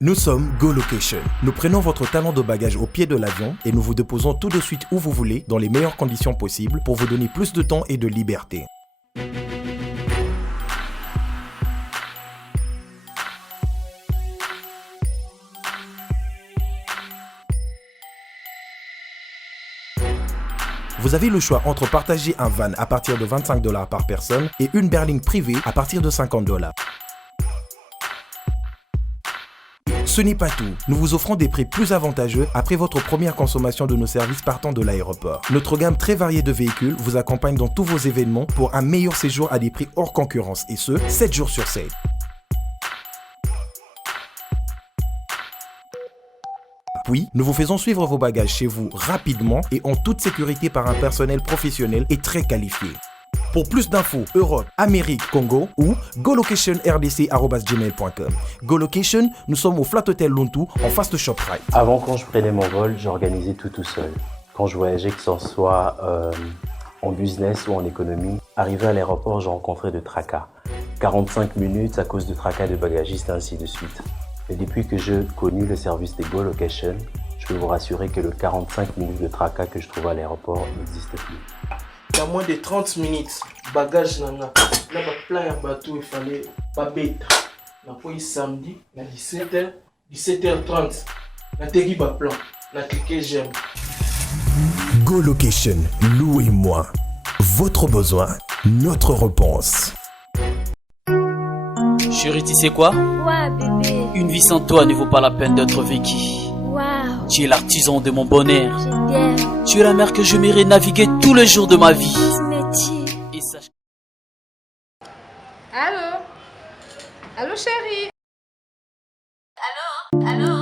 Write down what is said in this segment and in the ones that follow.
Nous sommes Go Location. Nous prenons votre talon de bagage au pied de l'avion et nous vous déposons tout de suite où vous voulez, dans les meilleures conditions possibles, pour vous donner plus de temps et de liberté. Vous avez le choix entre partager un van à partir de $25 par personne et une berline privée à partir de $50. Ce n'est pas tout, nous vous offrons des prix plus avantageux après votre première consommation de nos services partant de l'aéroport. Notre gamme très variée de véhicules vous accompagne dans tous vos événements pour un meilleur séjour à des prix hors concurrence et ce, 7 jours sur 7. Puis, nous vous faisons suivre vos bagages chez vous rapidement et en toute sécurité par un personnel professionnel et très qualifié. Pour plus d'infos, Europe, Amérique, Congo ou golocation.rdc@gmail.com. GoLocation, nous sommes au Flat Hotel Lontou en face de ShopRite. Avant, quand je prenais mon vol, j'organisais tout seul. Quand je voyageais, que ce soit en business ou en économie, arrivé à l'aéroport, je rencontrais de tracas. 45 minutes à cause de tracas de bagagistes, ainsi de suite. Et depuis que j'ai connu le service de GoLocation, je peux vous rassurer que le 45 minutes de tracas que je trouve à l'aéroport n'existe plus. Il y a moins de 30 minutes, bagage nana. Là, plein de bateau, il fallait pas bête. On a pris samedi, à 17h, 17h30. On a tegui ba plan, on a cliqué j'aime. Go Location, louez-moi. Votre besoin, notre réponse. Chérie, tu sais quoi? Ouais, bébé. Une vie sans toi ne vaut pas la peine d'être vécue. Waouh. Tu es l'artisan de mon bonheur. Je t'aime. Tu es la mer que je m'irai naviguer tous les jours de ma vie. Et sache... Allô? Allô, chérie? Allô? Allô?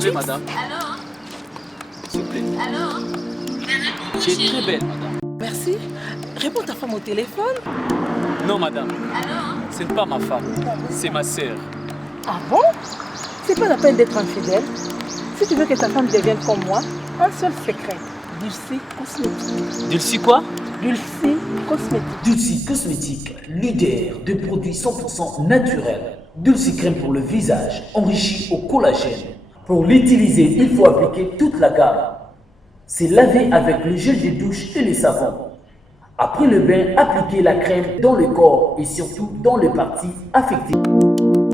Oui, madame. Allô? S'il vous plaît. Allô? Tu es très belle, madame. Merci. Réponds ta femme au téléphone. Non, madame. Allô? Ce n'est pas ma femme. C'est ma sœur. Ah bon? C'est pas la peine d'être infidèle. Si tu veux que ta femme devienne comme moi, un seul secret. Dulcie Cosmétique. Dulcie quoi? Dulcie Cosmétique. Dulcie Cosmétique, leader de produits 100% naturels. Dulcie crème pour le visage, enrichi au collagène. Pour l'utiliser, il faut appliquer toute la gamme. C'est laver avec le gel de douche et le savon. Après le bain, appliquez la crème dans le corps et surtout dans les parties affectées.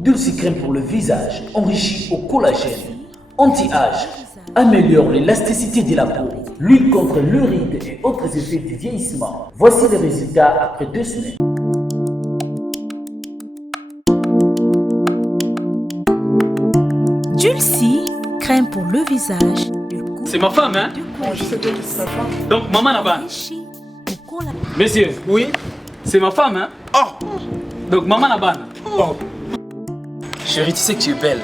Dulcie crème pour le visage, enrichi au collagène. Anti-âge, améliore l'élasticité de la peau, lutte contre le ride et autres effets du vieillissement. Voici les résultats après 2 semaines. Dulcie, crème pour le visage. C'est ma femme, hein? Je sais que c'est sa femme. Donc, maman là-bas. Messieurs. Oui? C'est ma femme, hein? Oh! Donc, maman là-bas. Oh! Chérie, tu sais que tu es belle.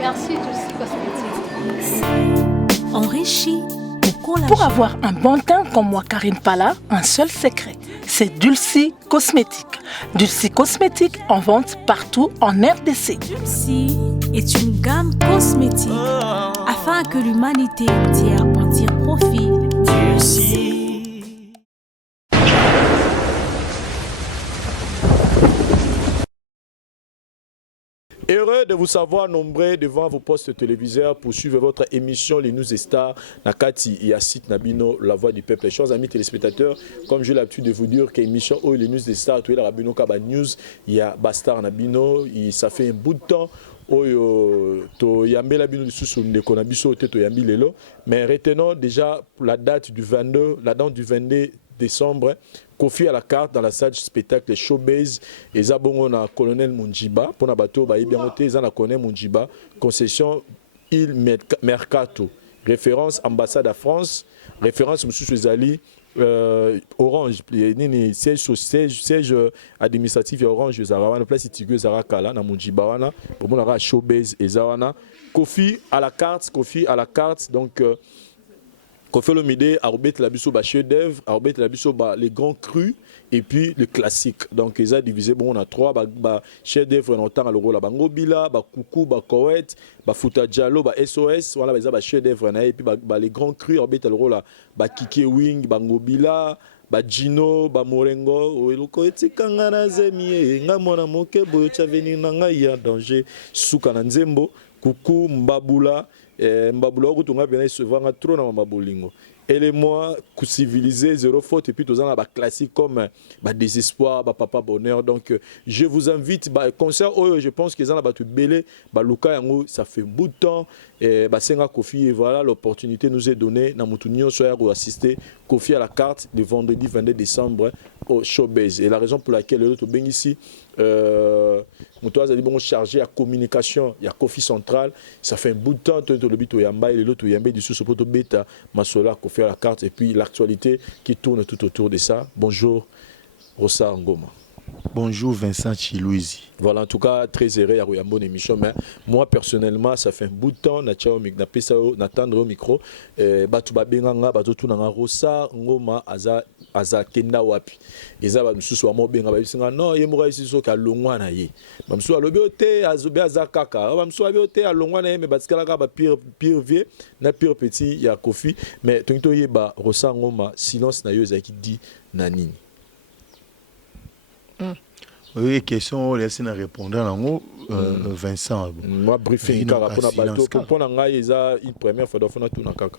Merci, Dulcie Cosmétique. Enrichi au collagène. Pour avoir un bon teint comme moi, Karine Pala, un seul secret. C'est Dulcie Cosmétique. Dulcie Cosmétique en vente partout en RDC. Dulcie est une gamme cosmétique afin que l'humanité entière en tire profit. Dulcie. Heureux de vous savoir nombreux devant vos postes téléviseurs pour suivre votre émission Les News et Stars Nakati et Assit Nabino, la voix du peuple. Chers amis téléspectateurs, comme j'ai l'habitude de vous dire qu'émission oh, Les News et Stars, tout est la Nabino Kaba News, il y a Bastar Nabino, ça fait un bout de temps. Mais retenons déjà la date du 22 décembre. Kofi à la carte dans la salle du spectacle Showbiz et Zabongo na colonel Munjiba pour na bateau ba bien monté za na colonel Munjiba concession Il Mercato référence ambassade à France référence monsieur Zali Orange nini siège administratif ya Orange Zarawana place Tigwe Zarakala na Munjiba wana pour mon Showbiz et Zawana Kofi à la carte donc Kofi Olomide a rebêté la biso chef d'œuvre, a rebêté la biso les grands crus et puis le classique. Donc ils ont divisé bon on a 3 chef d'œuvre en temps à le rôle bango bila, Koukou, Koweït, Fouta Diallo, SOS, voilà ils ont chef d'œuvre et puis les grands crus a rebêté le rôle Kike Wing, bango bila, Gino, Morengo, eloko etikanga na zemie, nga mona moke boyo chaveni na nga ya danger, Suka na Nzembo, Koukou, Mbabula, Mbabula okutunga bena isevanga trop na mabolingo. Et les mois civilisés, zéro faute, et puis tous en classique comme désespoir, papa bonheur. Donc je vous invite, concert, je pense qu'ils ont battu belé, Luka Yango, ça fait bout de temps, et Senga Kofi, et voilà, l'opportunité nous est donnée, Namutunio Soya pour assister Kofi à la carte le vendredi 22 décembre au Showbiz. Et la raison pour laquelle l'autre bien ici, Moutoaz a dit bon chargé à communication, il y a Kofi Central, ça fait un bout de temps, le bito Yamba et l'autre Yamba du sous-sopoto bêta, Masola, Kofi à la carte, et puis l'actualité qui tourne tout autour de ça. Bonjour, Rosa Ngoma. Bonjour Vincent Chilouizi. Voilà, en tout cas, très heureux à une bonne émission. Mais moi, personnellement, ça fait un bout de temps, n'attendre au micro. Batu babenganga, batu tunanga Rosa Ngoma aza kenda wapi. Eza ba msusu wa mobenga ba bisinga non, ye mura isi so ka longwa na ye. Ba msusu alobe azobe azakaka. Ba msusu abe alongwa na ye me batikala ka ba pire vieux na pire petit ya Kofi. Mais tonto ye ba Rosa Ngoma silence na yo ezaki di na nini. Oui, question, laissez nous répondre à Vincent. Moi, briefing, car pour une première fois, tout na kaka.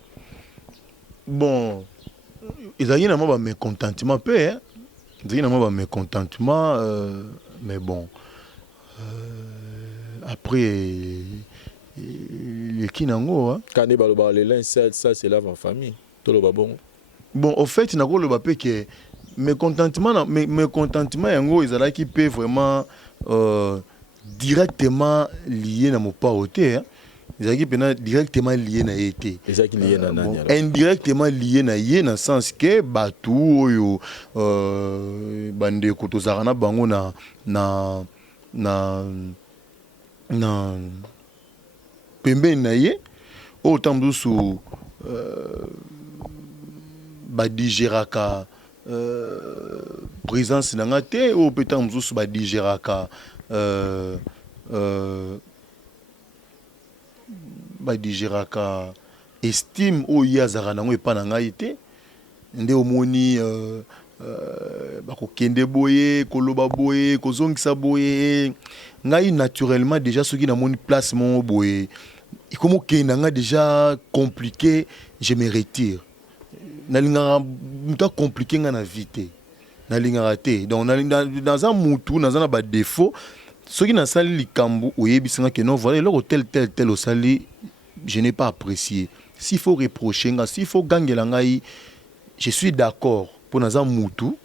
Bon, ils ont eu un mécontentement, ils ont eu un mécontentement, mais bon, après, les Kinango, quand les lincettes, ça c'est là en famille, tout le bon. Bon, au fait, il y a le papier qui est mécontentement, yango ils qui peut vraiment directement lié na mon paoté, ils ont directement lié na été. Indirectement lié na yé dans sens que batou oyo bande kotozarana bango na pembe na yé autant sous digéraka présence nanga te ou peut-être mususu ba digéraka estime o yazara nango epa na ngai te nde omoni bakokende boye koloba boye kozongisa boye ngai naturellement déjà soki namoni place mon boye ikomo kenda nga déjà compliqué, je me retire. Nalinga muta compliqué nga na vite. Nalinga raté. Donc dans un moutou, dans un défaut, ce qui n'a sali likambu oyebisanga que non voilà le tel au sali, je n'ai pas apprécié. S'il faut reprocher nga, s'il faut gangela ngai, je suis d'accord pour dans un moutou.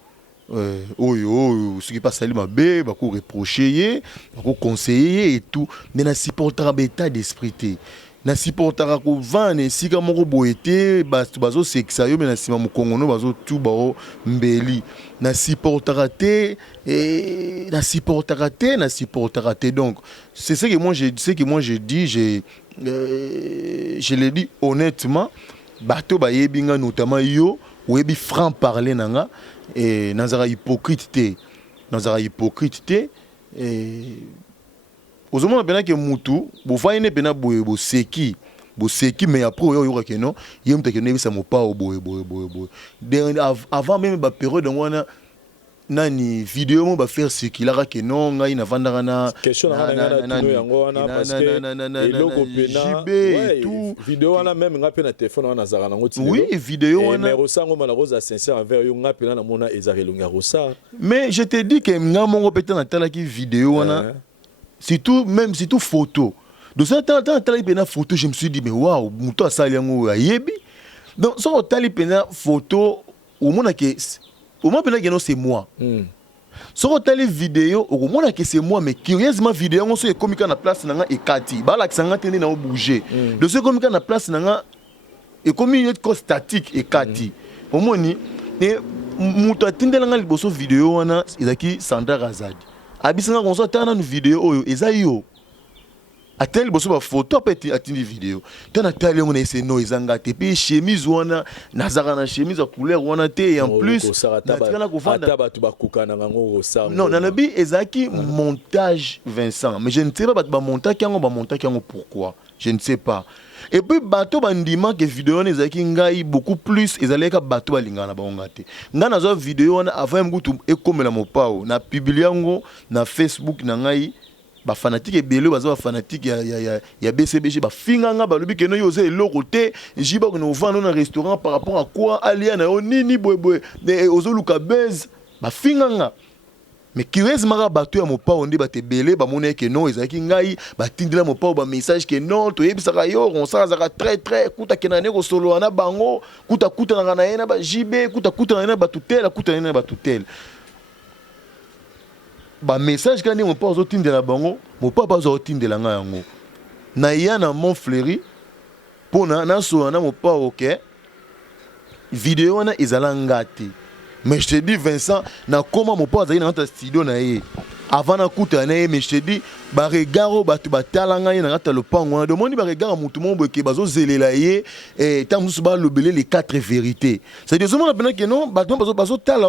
Ce qui passe à l'imabé, bako reprocher, bako conseiller et tout, mais na supportera l'état d'esprit. Na supportera ko vane sika moko boete bazo sexa yo mais na sima mukongono bazo tout bao mbeli na supportera te et na supportera te donc c'est ce que moi je dis je le dis honnêtement bato ba yebinga notamment yo webi franc parler nanga et nazara hypocrite te et aux hommes pena que mutu bo faine pena bo seki mais après yo que non yem te que ne bisa mo pa o boy avant même ba période wana nani vidéo mo ba faire ce qu'il a que non ngai na vandaka na question na yango wana parce que eloko pena tout vidéo wana même nga pena téléphone wana zara nango ti oui vidéo wana mais rosango mana rosa sincère envers yo nga pena na mona ezarelunga rosa mais je te dis que nga mongo peta na tala ki vidéo wana surtout photo donc ça tala pena photo je me suis dit mais waouh muto asali yango ayebi donc ça tala pena photo au mona que au moins que c'est moi. Sur telle vidéo, au moins que c'est moi, mais curieusement vidéo on se comme na place nanga et kati. Ba la sanga tene na bouger. De ce comme na place nanga et comme une autre statique et kati. Au moins ni et muto atindela nga liboso vidéo wana ezaki Sandra Razadi. Abisanga konso tana na vidéo oyo ezayo. ateli boso ba photo après atindi vidéo tant ateli on essaie no izanga te puis chemise wana nazaka na chemise à couleur wana te et en plus natikana kufanda ata batu bakukana ngango osanga non nanabi ezaki montage Vincent mais je ne sais pas ba montage yango pourquoi je ne sais pas et puis bato bandima que vidéo ezaki ngai beaucoup plus ezaleka bato balingana na bango te nga nazo vidéo wana avant mbutu ekomela mopao na publier yango na Facebook na ngai ba fanatique ebele baza ba fanatique ya BCBG ba finganga ba lobi keno yoze eloko te jiba ko no vendre na restaurant par rapport à quoi alia na nini boy ozoluka base ba finganga mais curieusement bato ya mopao ndi batebele ba mona ke non ezaki ngai ba tindela mopao ba message ke non to yebisaka yo on sa zaka très kuta kenane ko solo na bango kuta na na yena ba jibe kuta na ba tutela kuta na ba tutela ba message quand mon papa zotindela bango mon papa zotindela nga yango na yana mon fleury pona na so na mon papa OK vidéo na ezala ngati mais je te dis Vincent na comment mon papa zali na ta studio na ye avant na kuta na ye mais je te dis ba regard batu batalanga ye na ta lopango na demande ba regard mutu mombo ke bazo zelela ye et tant musu ba lobele les 4 vérités c'est dire seulement na que non bazo tala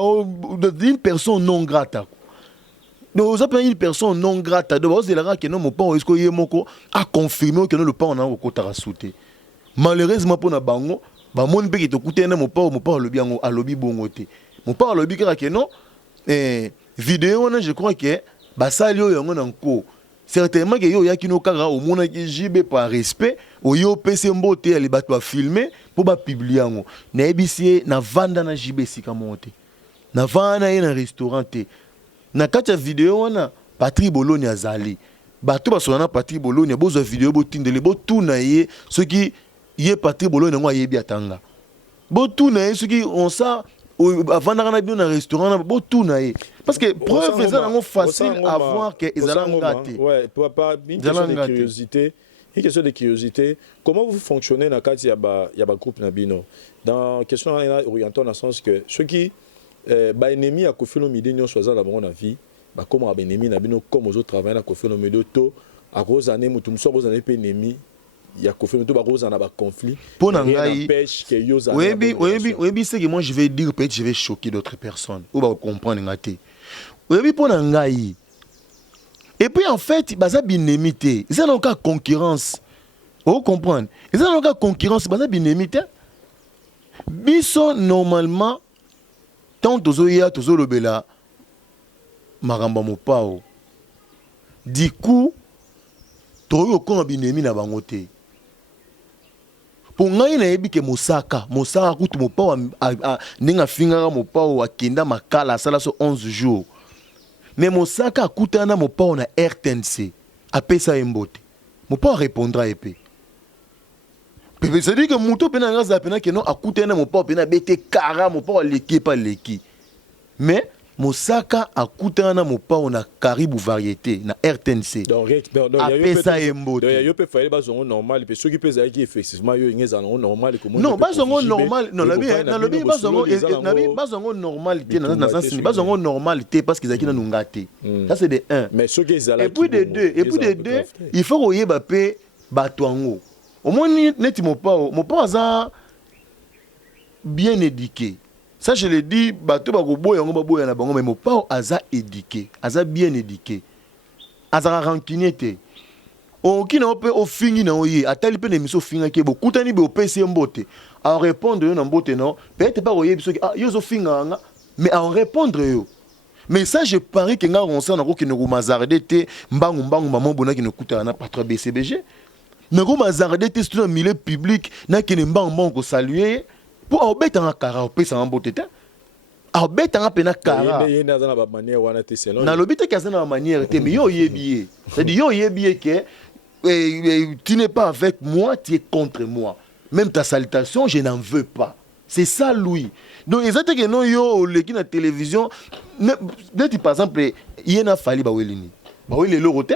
d'une personne non grata. Donc, vous avez une personne non grata. Donc, vous avez que non, mon père a confirmé que non, le père on a au côté sauté. Malheureusement pour na bango, ba mon pe qui te coûte mon père le bien a lobby bongoté. Mon père le bien que non, vidéo je crois que ba salio yango nanko. Certainement que yo ya kino kara au monde qui jibe par respect, o yo PC mboté ali batwa filmer pour ba publier yango. Na ebisi na vanda na jibe sika monté. Na vanda na restaurant te. Na kacha vidéo wana Patrick Bologna azali bato basona Patrick Bologna bozo vidéo botindele botuna ye ce qui ye Patrick Bologna ngo yebi atanga botuna ye ce qui on ça avant na bien na restaurant botuna ye parce que preuve ça nango facile à voir que ezalangate ouais papa une question de curiosité comment vous fonctionnez na kati ya ba groupe na bino dans question orientant dans le sens que ceux qui ba ennemi à Koffi Olomide nyo choisir la bonne vie ba comme ba ennemi na bino comme aux autres travailler na Koffi Olomide to à cause année mutum so cause année pe ennemi ya Koffi Olomide ba cause na ba conflit pour ngai pêche que yo za oui c'est que moi je vais dire peut-être je vais choquer d'autres personnes ou ba comprendre ngate oui pour ngai et puis en fait baza binemi te ils ont encore concurrence vous comprendre ils ont encore concurrence baza binemi te biso normalement tant tozoya tozolobela maramba mopao du coup toyo ko binemi na bango te pour ngai na yebi ke mosaka kutu mopao ninga fingara mopao akenda makala sala so 11 jours mais mosaka akutana mopao na RTNC apesa embote mopao répondra epé. C'est-à-dire que Mouto pena ngaza pena que non akutena mon papa pena bete kara mon papa leki pas leki. Mais Mosaka akutana mon papa on a Caribou variété na RTNC. Donc apesa embote. Donc yo peut faire les normal parce que peut être effectivement yo ngeza normal comme non bazongo normal non la bien na lobi bazongo normalité na sens bazongo normalité parce qu'ils akina nungate. Ça c'est de 1. Mais ceux qui et puis de 2 il faut oyeba pe batwango. Au moins, mon papa a bien éduqué. Ça, je l'ai dit, mais mon papa a éduqué, a bien éduqué. A rancunier. Qui n'a pas au fini, a tel peu d'émission fini qui est beaucoup de PC mbote. À répondre, non, peut-être pas au yébi, mais à répondre, mais ça, je parie que nous avons qui nous mazardé, mbang maman bona qui nous coûte un patron BCBG. Nous avons des tests dans le milieu public, nous avons salué pour embêter un cara, pour ça en beauté. Embêter un peu un cara. Dans le but, il y a une manière, mais yo yébié. C'est-à-dire, yo yébié que tu n'es pas avec moi, tu es contre moi. Même ta salutation, je n'en veux pas. C'est ça, Louis. Donc, exactement, non, yo, l'équipe de la télévision, par exemple, il y a fallu Bawelini. Bawelini, le roté.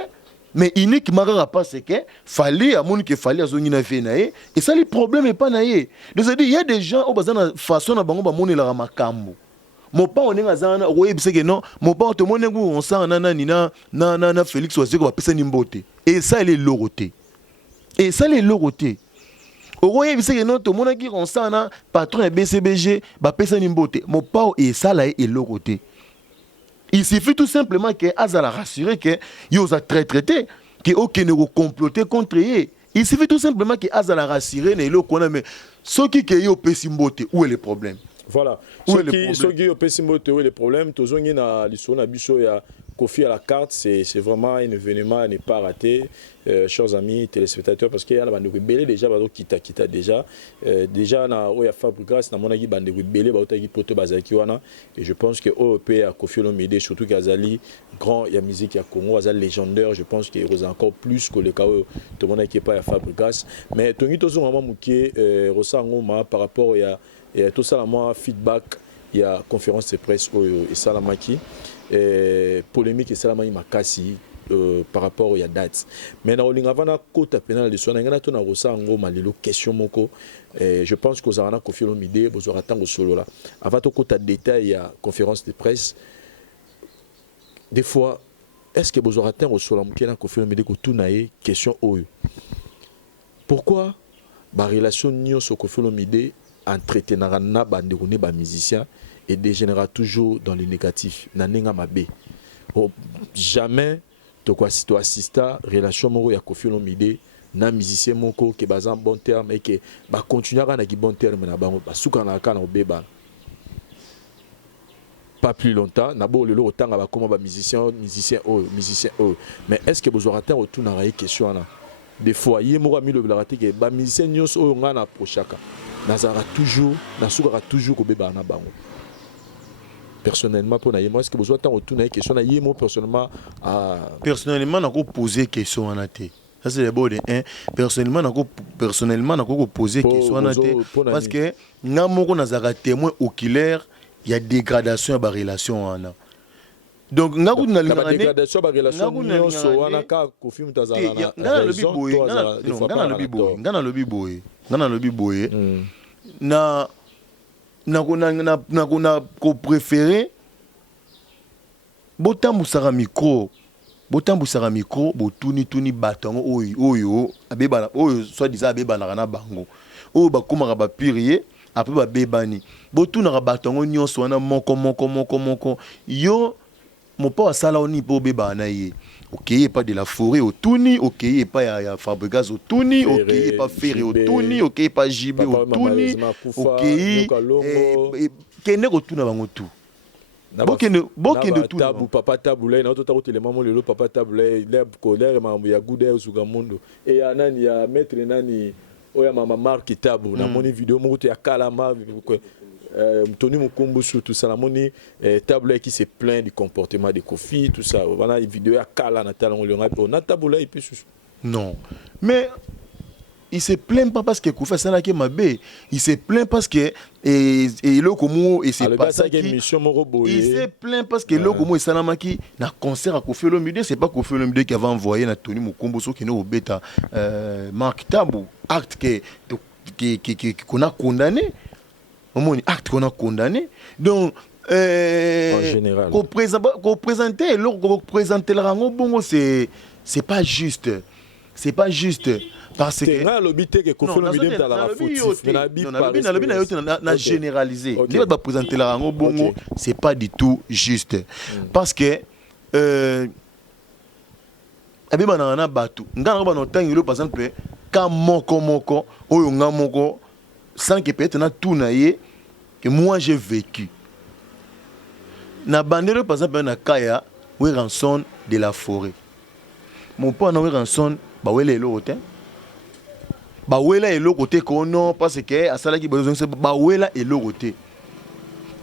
Mais uniquement pas c'est que fallait à mon que fallait à zone na et ça le problème est pas naé. Donc c'est-à-dire il y a des gens au bazana façon na bango ba moni la makambo. mon pas on est ngazana oui c'est que non mon pas tout monde ngo on sent na Félix Oazeko va pesa nimbote et ça il est loroté et ça les loroté oye c'est que non tout monde qui on sent na patron et BCBG va pesa nimbote mon pas et ça là est loroté. Il suffit tout simplement que Azala rassurer que yo a traité que aucun ne comploter contre eux. Il suffit tout simplement que Azala rassurer ne lo connaît mais ce qui que yo pesimbote où est le problème? Voilà. Ceux qui ont pesimbote où est le problème? Tous on na l'histoire na biso ya Kofi à la carte, c'est vraiment un événement à ne pas rater, chers amis téléspectateurs, parce qu'il y a des rebelles déjà, qui déjà, déjà na oya Fabregas na monagi bande rebelles, ba otaki poto bazaki wana, et je pense que OEP a Kofi Olomide, surtout qu'Azali grand, il y a musique il y a Congo, Azali légendaire, je pense qu'il y a encore plus que le cas où tout le monde qui est pas à Fabregas, mais Tony Tozo vraiment mouké ressangoma par rapport à tout ça la moi feedback, il y a conférence de presse et Salamaki. Polémique et Salamani Makasi par rapport à date. Mais dans le Ngavana Kota Pénal de Sonangana, on a reçu en gros malilo question moko. Je pense que vous avez Kofi Olomide, vous aurez tant au solo là. Avant tout Kota détail, il y a conférence de presse. Des fois, est-ce que vous aurez tant au solo mukena Kofi Olomide ko tunaye question oyo. Pourquoi la relation nyo so Kofi Olomide entretenara na bande kone ba musicien et dégénérera toujours dans le négatif. Nanenga mabe. Jamais tu assistes à la relation moro ya Kofi Olomide na musicien moko qui est en bon terme et qui va continuer à être bon terme na bango basuka na kana obeba. Pas plus longtemps, nabo le autant va comme musicien. Mais est-ce que vous aurez un retour na raie question là? Des fois, il mora mi le blaté que ba musicien nyos o ngana prochaka. Nazara toujours, nasuka toujours ko beba na bango. Personnellement, pour Naïmo, est-ce que vous avez retourné une question Naïmo personnellement personnellement, on a posé question en athée. Ça c'est le beau de un. Personnellement, on a posé question en athée parce que n'amoko nazara témoin oculaire, il y a dégradation à la relation en a. Donc n'aku na dégradation à la relation nyonso wana ka Kofi mutazala na ngana lobi boy na ko préféré botambusaka micro botuni batango oyo abeba oyo soit disant abeba na bango oyo bakomaka bapirie après babebani botunaka batango nyonso wana moko yo mopa asala oni po beba na ye ok pas de la forêt au tuni ok pas ya Fabregas au tuni ok pas ferré au tuni ok pas JB au tuni ok kene ko tuna bango tout bokende tout tabu papa tabu là na to ta le maman le papa tabu là il colère mambo ya gude usuga mundo et ya nani ya maître nani oya mama marque tabu na moni vidéo mo ya kalama Tony Mukumbu sur tout ça, la monnaie table qui se plaint du comportement de Kofi, tout ça. Voilà, une vidéo à Kala, on a table là et puis non, mais il se plaint pas parce que Kofi ça là qui m'a bé, il se plaint parce que et le comment et c'est pas ça qui il se plaint parce que le comment et ça qui na concert à Kofi Olomide, c'est pas Kofi Olomide qui avait envoyé na Tony Mukumbu sur qui nous bêta Marc Tabu acte qu'on a condamné. Acte qu'on a condamné. Donc, en général, présenter le rango bongo, c'est pas juste. C'est pas juste. Parce que. Non, généralisé. Ne pas présenter le rango bongo, c'est pas du tout juste. Parce que. Abibana batu. Ngana ba no tangilo par exemple, ka moko oyo ngamoko sans que peut-être na tout naie que moi j'ai vécu. Na bandero par exemple na kaya we ranson de la forêt. Mon père na we ranson ba wele elo côté. Ba wela elo côté ko non parce que asala ki besoin c'est ba wela elo côté.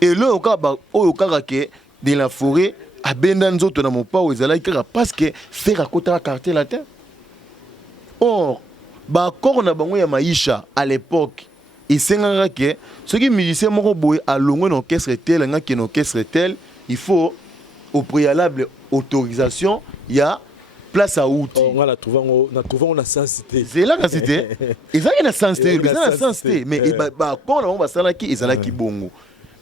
Et le oka ba oka ke de la forêt abenda nzoto na mon père ezala ki parce que faire à côté la carte la terre. Or ba ko na bango ya maisha à l'époque et c'est un que ceux qui musiciens moko boy à longue orchestre tel nga qui orchestre tel il faut au préalable autorisation il y a place à outils on la trouvons on a sensité c'est là que c'était et ça il a sensité mais bah quand on va ça là qui ezala ki bongo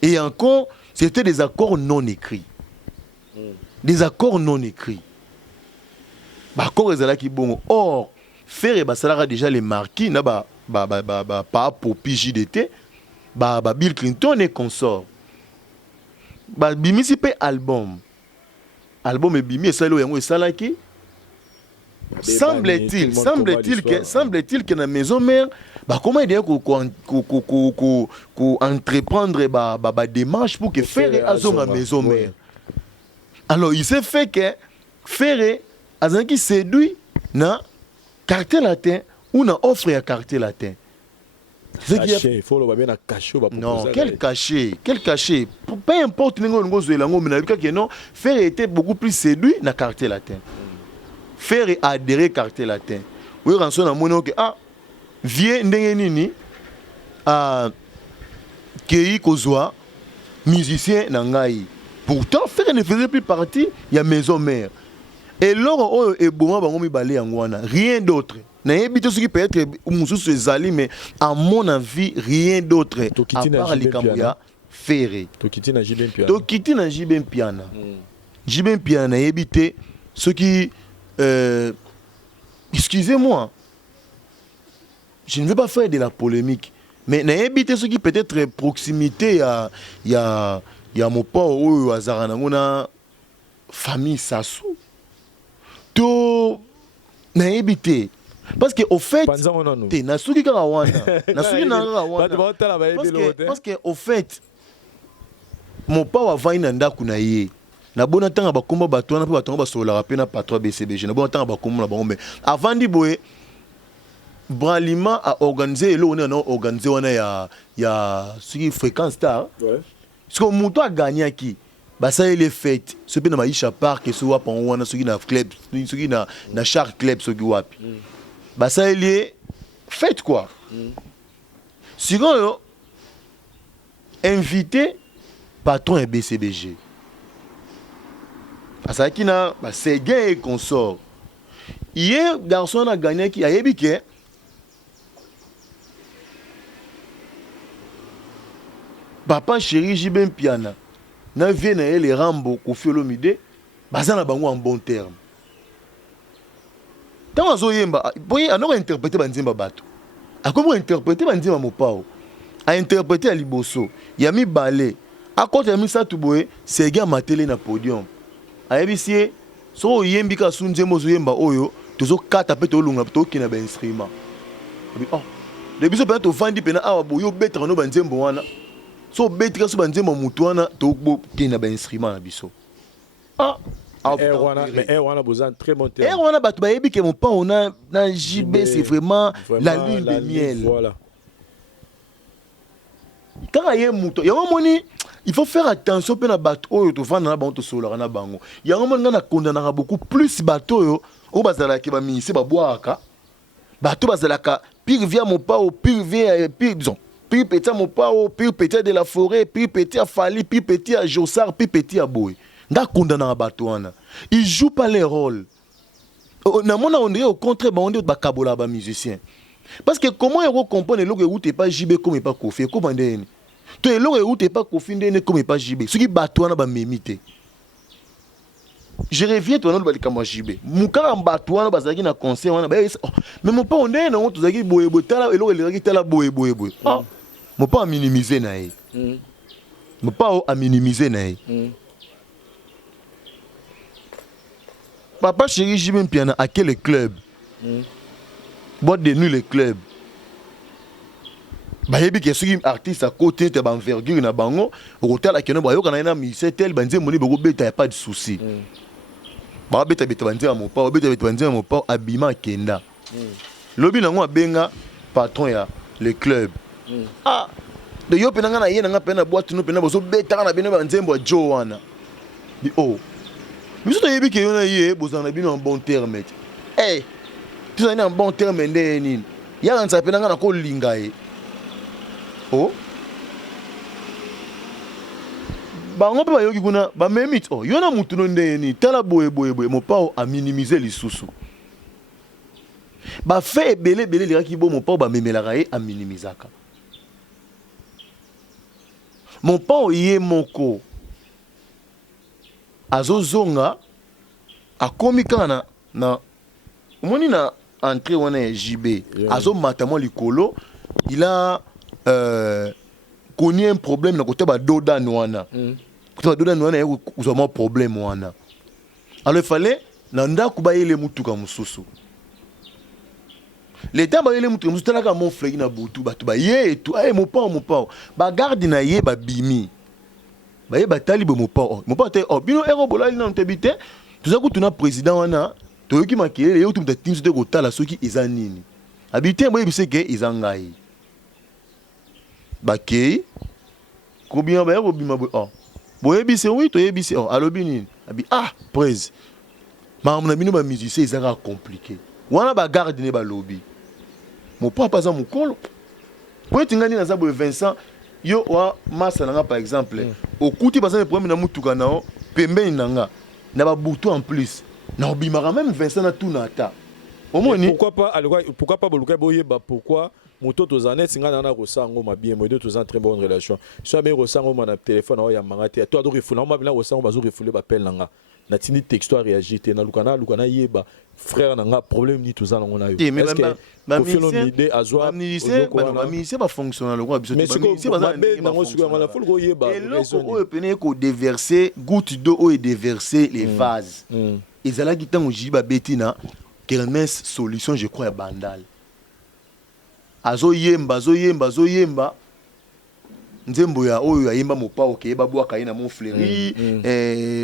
Et encore, c'était des accords non écrits. Des accords non écrits. Accords qui bon. Or, faire déjà les marquis, pas pour PJDT, Bill Clinton et consort. Bimi si pe album et bimi et salo yango esalaki. Semble-t-il que na maison mère comment il ko entreprendre démarche pour que Ferré azonga à maison mère. Alors il s'est fait que Ferré azanki séduit na quartier latin ou na offre à quartier latin. Il faut le cacher. Non, quel cachet? Peu importe, non, Ferré était beaucoup plus séduit dans le quartier latin. Ferré a adhéré au quartier latin. Oui, on a vieux ndengenini à Kei Kozwa, musicien Nangai. Pourtant, Ferré ne faisait plus partie, il y a maison mère. Et lors et bon, rien d'autre. Qui peut être mais à mon avis, rien d'autre à part les Cambouya Ferré. Tokiti na Jibin Piana. Jibin Piana évité ce qui excusez-moi, je ne veux pas faire de la polémique, mais n'a évité ce qui peut être proximité il y a mon père ou Azaranangona famille Sassou. To n'a évité. Parce que au fait, parce que au fait, mon père a vaincu nanda kunaye. Na bona tanga bakomba batwana pe batanga basola rapena patron BCBG. Na bona tanga bakomba bombe. Avant di boye Bralima a organisé le on a organisé on ya sur fréquence star. Ouais. Ce que muto a gagné qui bah ça il est fait. Ce pe na Maisha Park et soit pon wana sur na club, sur na Shark Club sur wapi. Bah ça il est fait quoi. Second invité patron et BCBG. Parce qu'il a c'est gay et consort. Hier garçon a gagné qui a ébiqué. Papa chéri Jibin Piana. Na vient les Rambo Kofi Olomide. Baza na bango en bon terme. Tant azoyemba, boye a interpréter banzemba bato. A comment interpréter banzemba mopao? A interpréter à liboso. Yami balé. A côté yami sa tuboye, c'est gars matélé na podium. A yebisie, so yembi ka sunzemo zoyemba oyo, tozo kata pe to lunga to kina ba instrument. Oh. Le biso pe to vandi pe na awa boyo betra no banzembo wana. So betra so banzembo mutu wana to kina ba instrument na biso. Ah. Mais Erwana Bozan très bon terme. Erwana Batba Ebi que mon pas on a JB c'est vraiment la lune de miel. Voilà. Quand il y a un mouton, il faut faire attention pour na bateau to vendre na bango to sola na bango. Il y a un moment na condamnera beaucoup plus bateau au bazala ki ba minisi ba boaka. Bateau bazala ka pire via mon pas au pire via pire disons. Pire petit mon pas au pire petit de la forêt, pire petit à Fali, pire petit à Jossard, pire petit à Boy. Ils jouent pas les rôles. On dirait au contraire, on dit que les musiciens. Parce que comment ils comprennent que vous n'êtes pas JB comme pas Kofi? Comment est-ce que vous n'êtes pas Kofi comme pas JB? Ce qui batouana ba mémité. Je reviens toi non comme JB. Mukara batouana bazaki na concert wana. Mais mon pas on est non tu zaki boye boye tala elo le tala boye boye boye. Ah, mon pas minimiser nae. Mon pas à minimiser nae. Papa chéri Jibin Piana à quel club? Boîte de nuit le club. Bah yebi que ceux qui artistes à côté de envergure na bango, hôtel à Keno ba yo kana na mi setel banze moni bego beta pas de souci. Ba beta banze à mon pas, beta banze à mon pas abima kenda. Lobi nango abenga patron ya le club. Ah de yo penanga na ye na pena boîte no pena bozo beta na bino banze mbo jo wana. Di oh. Mais si tu as dit que vous avez un bon terme, hey, tu as un bon terme, il y a un sapin dans la colingae. Oh, bah on peut pas y aller, bah même oh, y en a mutuno ndeni, tala boye boye boye, mon pas à minimiser les sous-sous. Bah fait belé les gens qui bon mon pas bah même la raie à minimiser ça. mon pao ye moko azozonga akomi kana na omoni na entrée wana ya JB azomata mwa likolo il a connu un problème na côté ba dodan wana côté ba dodan wana yeko uzama problème wana alors il fallait na ndako ba yele mutuka mususu l'état ba yele mutuka mususu talaka mon frère na butu batu ba ye tout ay mon pao ba garde na ye ba bimi ba ye ba tali bo mon pao te bino ero bolali na ntebite tuzaku tuna président wana toyoki makele yo tumta tinzo te kotala soki eza nini habité boye biseke eza ngai bakei kobima ba kobima boye boye bise oui toyebise alobi nini abi presse mamuna bino ba musicien ezaka compliqué wana ba garde ne ba lobby mon papa za mukolo boye tingani na za boye Vincent yo wa masa nanga par exemple okuti baza ne problème na mutuka nao pembeni nanga na ba butu en plus na obimaka même Vincent na tunata omoni pourquoi pas boluka boyeba pourquoi moto tozanet singa na kosango mabien moto tozan très bonne relation so bien kosango na téléphone ya mangati to ado refula ma bina kosango bazo refule ba appel nanga na tindi texto a réagir te na lukana yeba frère nanga problème ni tozan ngona yo est-ce que kofino ni idée azwa ministère ba fonctionner le quoi biso c'est ba nango suka ngala faut ko yeba raison o pene ko déverser goutte d'eau ou déverser les vases ezala kitango jiba betina Kermès solution je crois bandal azoyemba nzembo ya oyo ayemba mopao ke ba bwaka ye na mon fleuri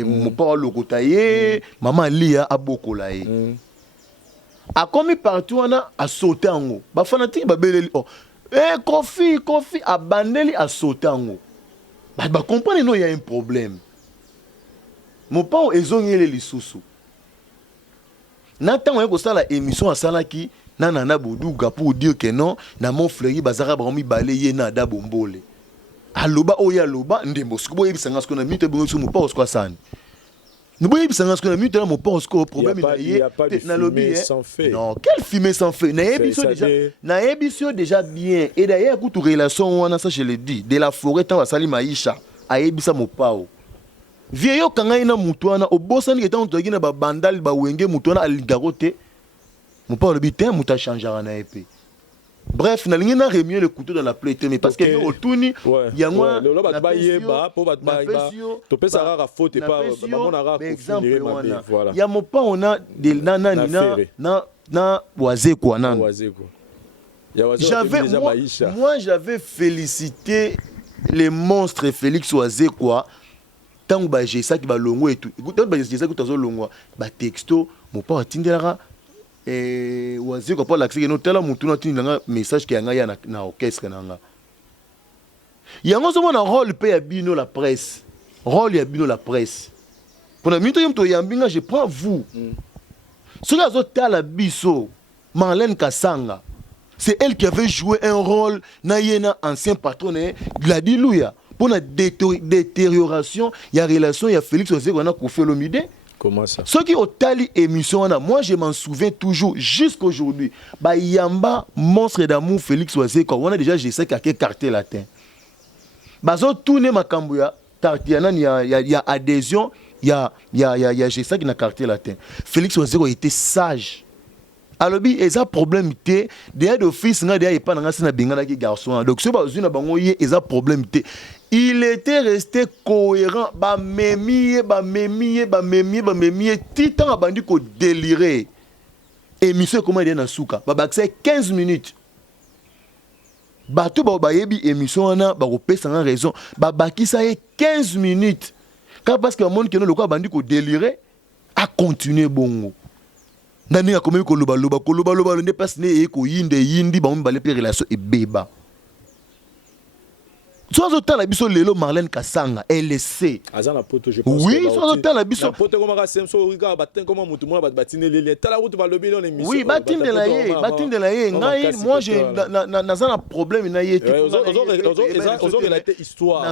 mopao lokota ye mama lia abokola ye akomi partout wana a sauter ango ba fanatique ba beleli Kofi abandeli a sauter ango ba comprendre no il y a un problème mopao ezongele lisusu Nathan ko sala émission à salaki nana boduga pour dire que non na mon fleuri bazara ba mi balayer na da bombole aloba oya loba ndembo sikubo yebisanga skona mite bongo su mo pa osko sana nous yebisanga skona mite na mo pa osko problème na lobby non quel fumer sans feu na yebiso déjà bien et d'ailleurs toute relation wana ça je le dis de la forêt tant wasali maisha ayebisa mo pao vieyo kanga ina mutwana obosani etant tokina ba bandal ba wenge mutwana aligarote mon père le bitin muta changera na épée bref na lingina remuer le couteau dans la plaie mais parce que au tourni ya moi le ba ba yeba po ba to pesa rara faute pas maman rara exemple voilà ya mon père on a de na wazé quoi nan j'avais félicité les monstres Félix Wazé quoi tant que j'ai ça qui va longo et tout écoute bah j'ai ça que tu as longo bah texto mon père tindelaka et wazi ko pas l'accès no tela mutu na tindelanga message qui yanga ya na orchestre nanga yango so mona rôle pe ya bino la presse pour la minute yomto yambinga je prends vous ce que zo tala biso Marlène Kasanga c'est elle qui avait joué un rôle na yena ancien patron Gladilouya pour la détérioration, il y a relation, il y a Félix Wazé qu'on a Kofi Olomide. Comment ça? Ce qui est au tali émission, moi je m'en souviens toujours jusqu'aujourd'hui. Bah yamba monstre d'amour Félix Wazé quand on a déjà j'ai ça qui a carté latin. Bah zo tourner ma cambouya, tartiana il y a adhésion, il y a j'ai ça qui n'a carté latin. Félix Wazé a été sage. Alors il y a un problème derrière d'office nga derrière pas nga sina bengana ki garçon donc ce bazuna bango yé il y a problème il était resté cohérent ba memier titan abandi ko délirer émission comment il na souka ba baxé 15 minutes bato ba yebi émission na ba ko pesa nga raison ba bakisa 15 minutes quand parce que monde que no lokwa bandi ko délirer a continuer bongo nani a comme ko loba ne passe ne ko yindi ba mbale pe relation e beba soit autant la biso lelo Marlène Kasanga elle sait azana poto je pense oui soit autant la biso poto comme ka semso riga batin comme mutu mo ba batine lele tala route ba lobi dans l'émission oui batine de la ye ngai moi j'ai na problème na ye ozo relater histoire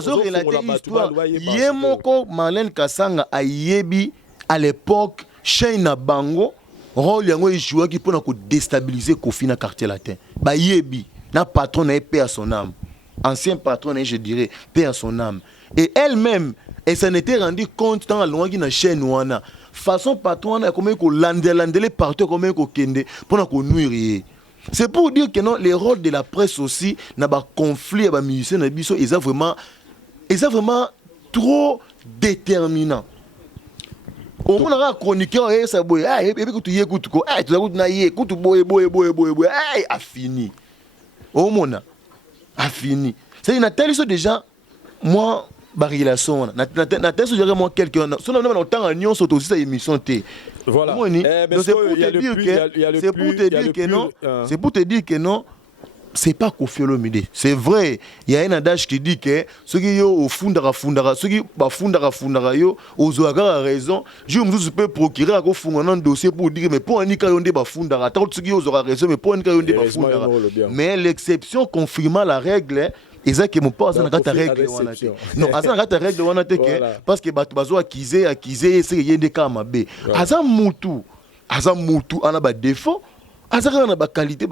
yemoko Marlène Kasanga ayebi à l'époque Chaina Bango rôle yango joueur qui pour déstabiliser Kofi na quartier latin ba yebi na patron na épée à son âme ancien patron, je dirais, paix à son âme. Et elle-même, elle s'en était rendue compte dans la loi qui na chaîne ouana. Façon patron, elle a combien qu'on landele partout, combien qu'on kende, pour qu'on nuire. C'est pour dire que non, les rôles de la presse aussi, n'a pas conflit avec les musiciens, ils sont vraiment trop déterminants. Au moins, on a chroniqué, ça boy, et puis tu y écoutes quoi, tu écoutes na y écoute boy, a fini. Au moins, a fini. C'est une telle chose déjà, moi, relation, na telle chose moi quelqu'un, si on a longtemps à Nyon, c'est aussi sa émission T. Voilà. C'est pour te dire que non, c'est pas Koffi Olomide. C'est vrai, il y a un adage qui dit que ceux qui sont au fundara, ceux qui fundara yo, aux a raison. Je peux procurer un dossier pour dire mais pour un cas on débat fundara, tant ceux qui ont raison mais pour un cas on débat fundara. Mais l'exception confirmant la règle. Et ça qui me passe dans la règle non asa na ta règle wana te que parce que bato bazo accuser c'est yende kama be asa mutu ana ba défaut asa na ba qualité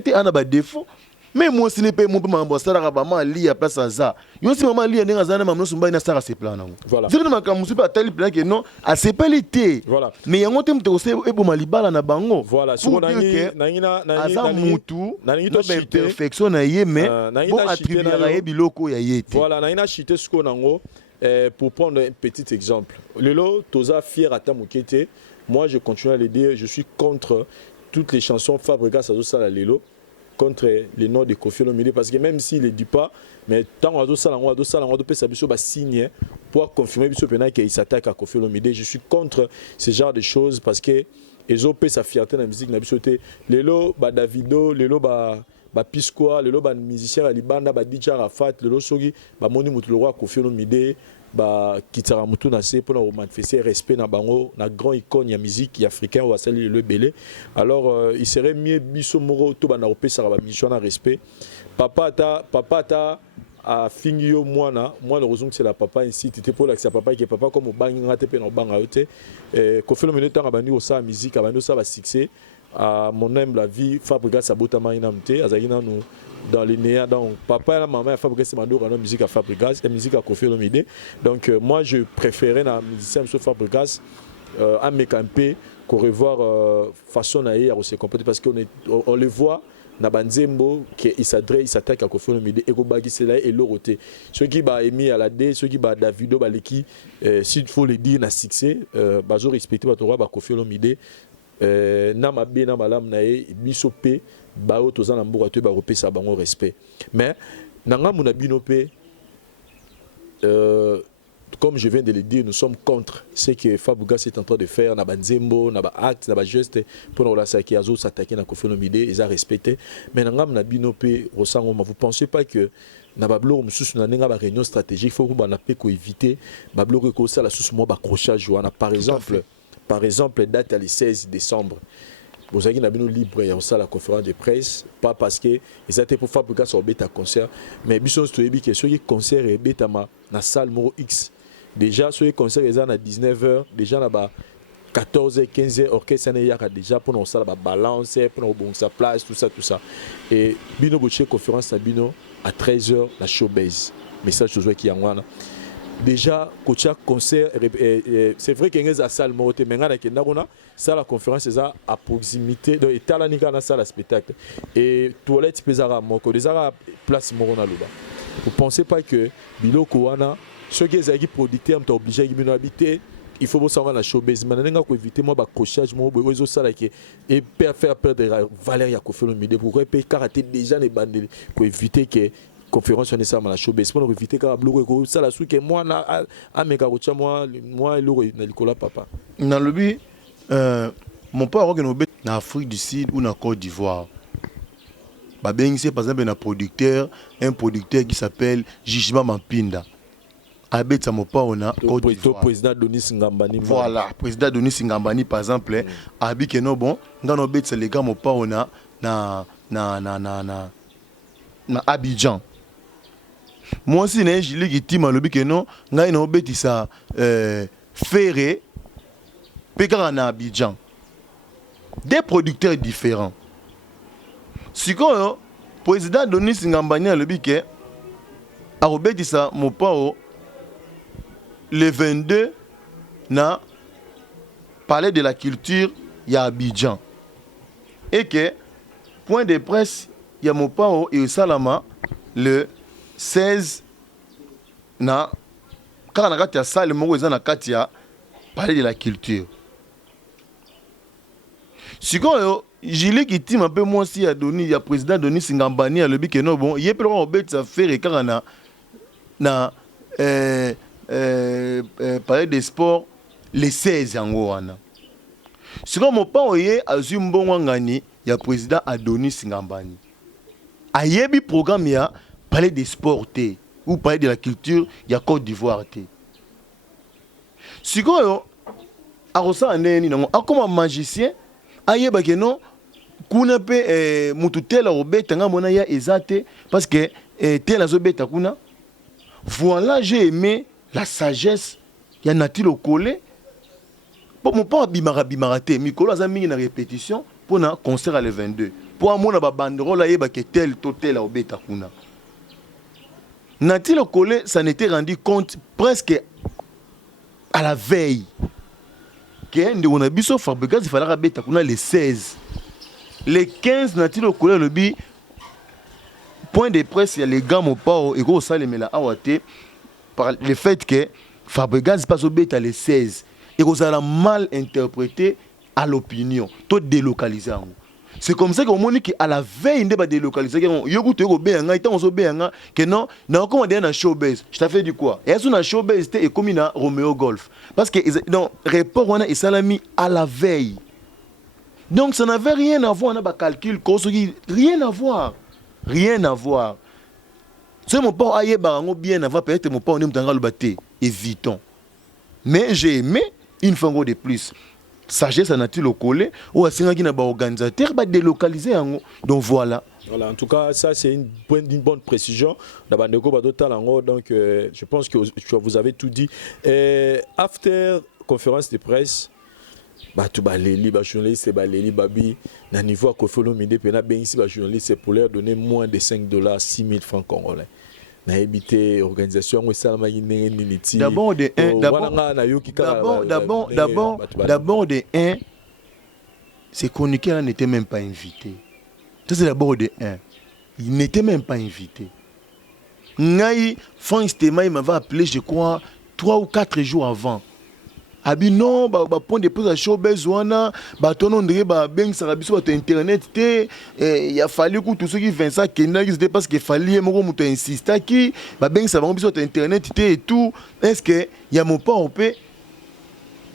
te ana ba défaut. Mais moi ce n'est pas mon membre ça la ba ma li à place asa yo si maman li ndenge azana maman sumba ina sara se plan nango voilà c'est na ka musu pa tel plan que non a c'est pas l'été voilà mais yango te mto se ebo malibala na bango voilà sur na asa mutu na perfection na ye mais bon attribuer ya biloko ya yete voilà na ina chité ce qu'on nango pour prendre un petit exemple lelo toza fier ata mokete moi je continue à le dire je suis contre toutes les chansons Fabrigas azo sala lelo contre les noms de Koffi Olomide parce que même s'il ne le dit pas, mais tant qu'on a des signes pour confirmer qu'il s'attaque à Koffi Olomide. Je suis contre ce genre de choses parce que ils ont sa fierté dans la musique. Les lots, Davido, les lots, Piscoa, les lots, musiciens, Libanda, DJ Arafat, les lots, Moni Moutouloa, Koffi Olomide. Kitara mutu na se pour manifester respect na bango na grand icône ya musique africaine ou sali le belé alors il serait mieux biso moro to bana opesa ba mission na respect papa ta a fingio mwana heureusement que c'est la papa ainsi c'était pour l'accès papa qui papa comme bangi ngate pe na banga yote Koffi Olomide tanga bani o sa musique abandi ça va succès à mon aime la vie Fabrigas Sabotama inamte azagina nous dans les néants donc papa et la maman Fabrigas c'est mando la musique à Fabrigas la musique à Koffi Olomide donc moi je préférais la musicien sur Fabrigas à me camper qu'on revoir façon à se comporter parce qu'on les voit na banzembo qui s'attaque à Koffi Olomide et Gobagi c'est là et l'oroté ceux qui ba émis à la D ceux qui ba Davido baleki s'il faut le dire na succès bazo respecter ba roi ba Koffi Olomide na mabe na malam na e biso pe bao toza na mboka to ba repesa bango respect mais nanga muna bino pe comme je viens de le dire nous sommes contre ce que Fabrigas est en train de faire na banzembo na ba acte na ba geste pour la saki azo s'attaquer na Koffi Olomide ils a respecté mais nanga muna bino pe rosango vous pensez pas que na bablo mususu na nenga ba réunion stratégique faut ba na pe ko éviter bablo ko ça la sous mo ba crochage wana par exemple date le 16 décembre vous avez une libre et on ça la conférence de presse pas parce que ils étaient pour Fabrigas au bêta concert mais bison stoyebi que ce concert et bêta na salle Moro X déjà ce concert ils à 19h déjà là-bas 14h 15h orchestre il y a déjà pour nous ça la balance pour nous bon sa place tout ça et bino boche conférence à bino à 13h la showbase message aux qui en wana déjà coach concert c'est vrai qu'il y a une salle Moroté mais ça la conférence c'est à proximité de Italanika na salle spectacle et toilette pesara moko déjà place Morona Luba vous pensez pas que biloko wana ceux qui sont producteurs sont obligés de habiter il faut savoir la showbiz maintenant qu'on éviter moi accrochage moi besoin ça là qui et faire perdre valeur ya Koffi Olomide pour que karaté déjà les bandes qu'on éviter que conférence on est ça la showbiz pour éviter que bloquer ça la sous que moi na ameka rocha moi le na likola papa dans le but mon père organise en Afrique du Sud ou en Côte d'Ivoire bah bien c'est par exemple un producteur qui s'appelle Jijima Mampinda Abet Samopa on a président Denis Ngambani voilà président Denis Ngambani par exemple abi que non bon dans nos bêtes les gars mopa on a na Abidjan moi aussi né je lis qui m'a le que non ngai no bêtes ça Ferré Pékara na Abidjan des producteurs différents si quoi président Denis Ngambani le que arobetisa mopao le 22 na palais de la culture ya Abidjan et que point de presse ya mopao et salama le 16 na kaka na kati ya salle moko eza na kati ya palais de la culture. Sikoyo Jili Kitima pe mwasi ya Doni ya président Denis Ngambani a lobi ke no bon yé pe on bet ça faire kaka na palais des sports les 16 yango wana. Sikoyo mopao ye azumbongo ngani ya président Adonis Ngambani. Ayebi programme ya palais des sports te ou palais de la culture ya Côte d'Ivoire te. Sikoyo arosa neni nango akoma magicien ayeba ke non kuna pe mutu tela obeta nga mona ya ezate parce que tela zo beta kuna. Voilà, j'ai aimé la sagesse ya Nati Lokole. Bon mon pas bimarate mikolo aza mingi na répétition pour na concert à le 22. Pour amona ba banderole ayeba ke tel to tela obeta kuna. Nati Lokole ça n'était rendu compte presque à la veille que on a biso Fabregas il fallait rabeta kuna les 16. Les 15 Nati Lokole le bi point de presse il y a les gars mon pao et go salemela awate par le fait que Fabregas passe au beta les 16 et qu'on a mal interprété à l'opinion tout délocalisé. C'est comme ça qu'on monique à la veille de délocaliser yo to go benga itan zo benga que non na comment dire na showbiz je t'ai fait du quoi et na showbiz et comme na Romeo Golf parce que non report on a et salami à la veille donc ça n'avait rien à voir on a ba calcul rien à voir c'est mon père aye barango bien avant peut-être mon père on est dans le baté évitons mais j'ai aimé une fois de plus sagesse à Nati Lokole ou à Singaki na ba organisateur ba délocaliser yango donc voilà. Voilà, en tout cas, ça c'est une bonne précision. Donc, je pense que vous avez tout dit. After conférence de presse, les journalistes, les babi, na niveau à Kofolo Mide, les journalistes, c'est pour leur donner moins de 5 $, 6 000 francs congolais. Na habité organisation d'abord de 1 ces chroniqueurs n'étaient même pas invités. Ça c'est d'abord de 1 ils n'étaient même pas invités. Ngai Franck Stema il m'avait appelé je crois 3 ou 4 jours avant. Abi non point de presse à showbiz wana tono ndire beng sarabiso sur internet te il a fallu que tout ceux qui viennent ça c'était parce qu'il fallait moko muto insister qui beng ça va sur internet te et tout est-ce que il y a mon pas on peut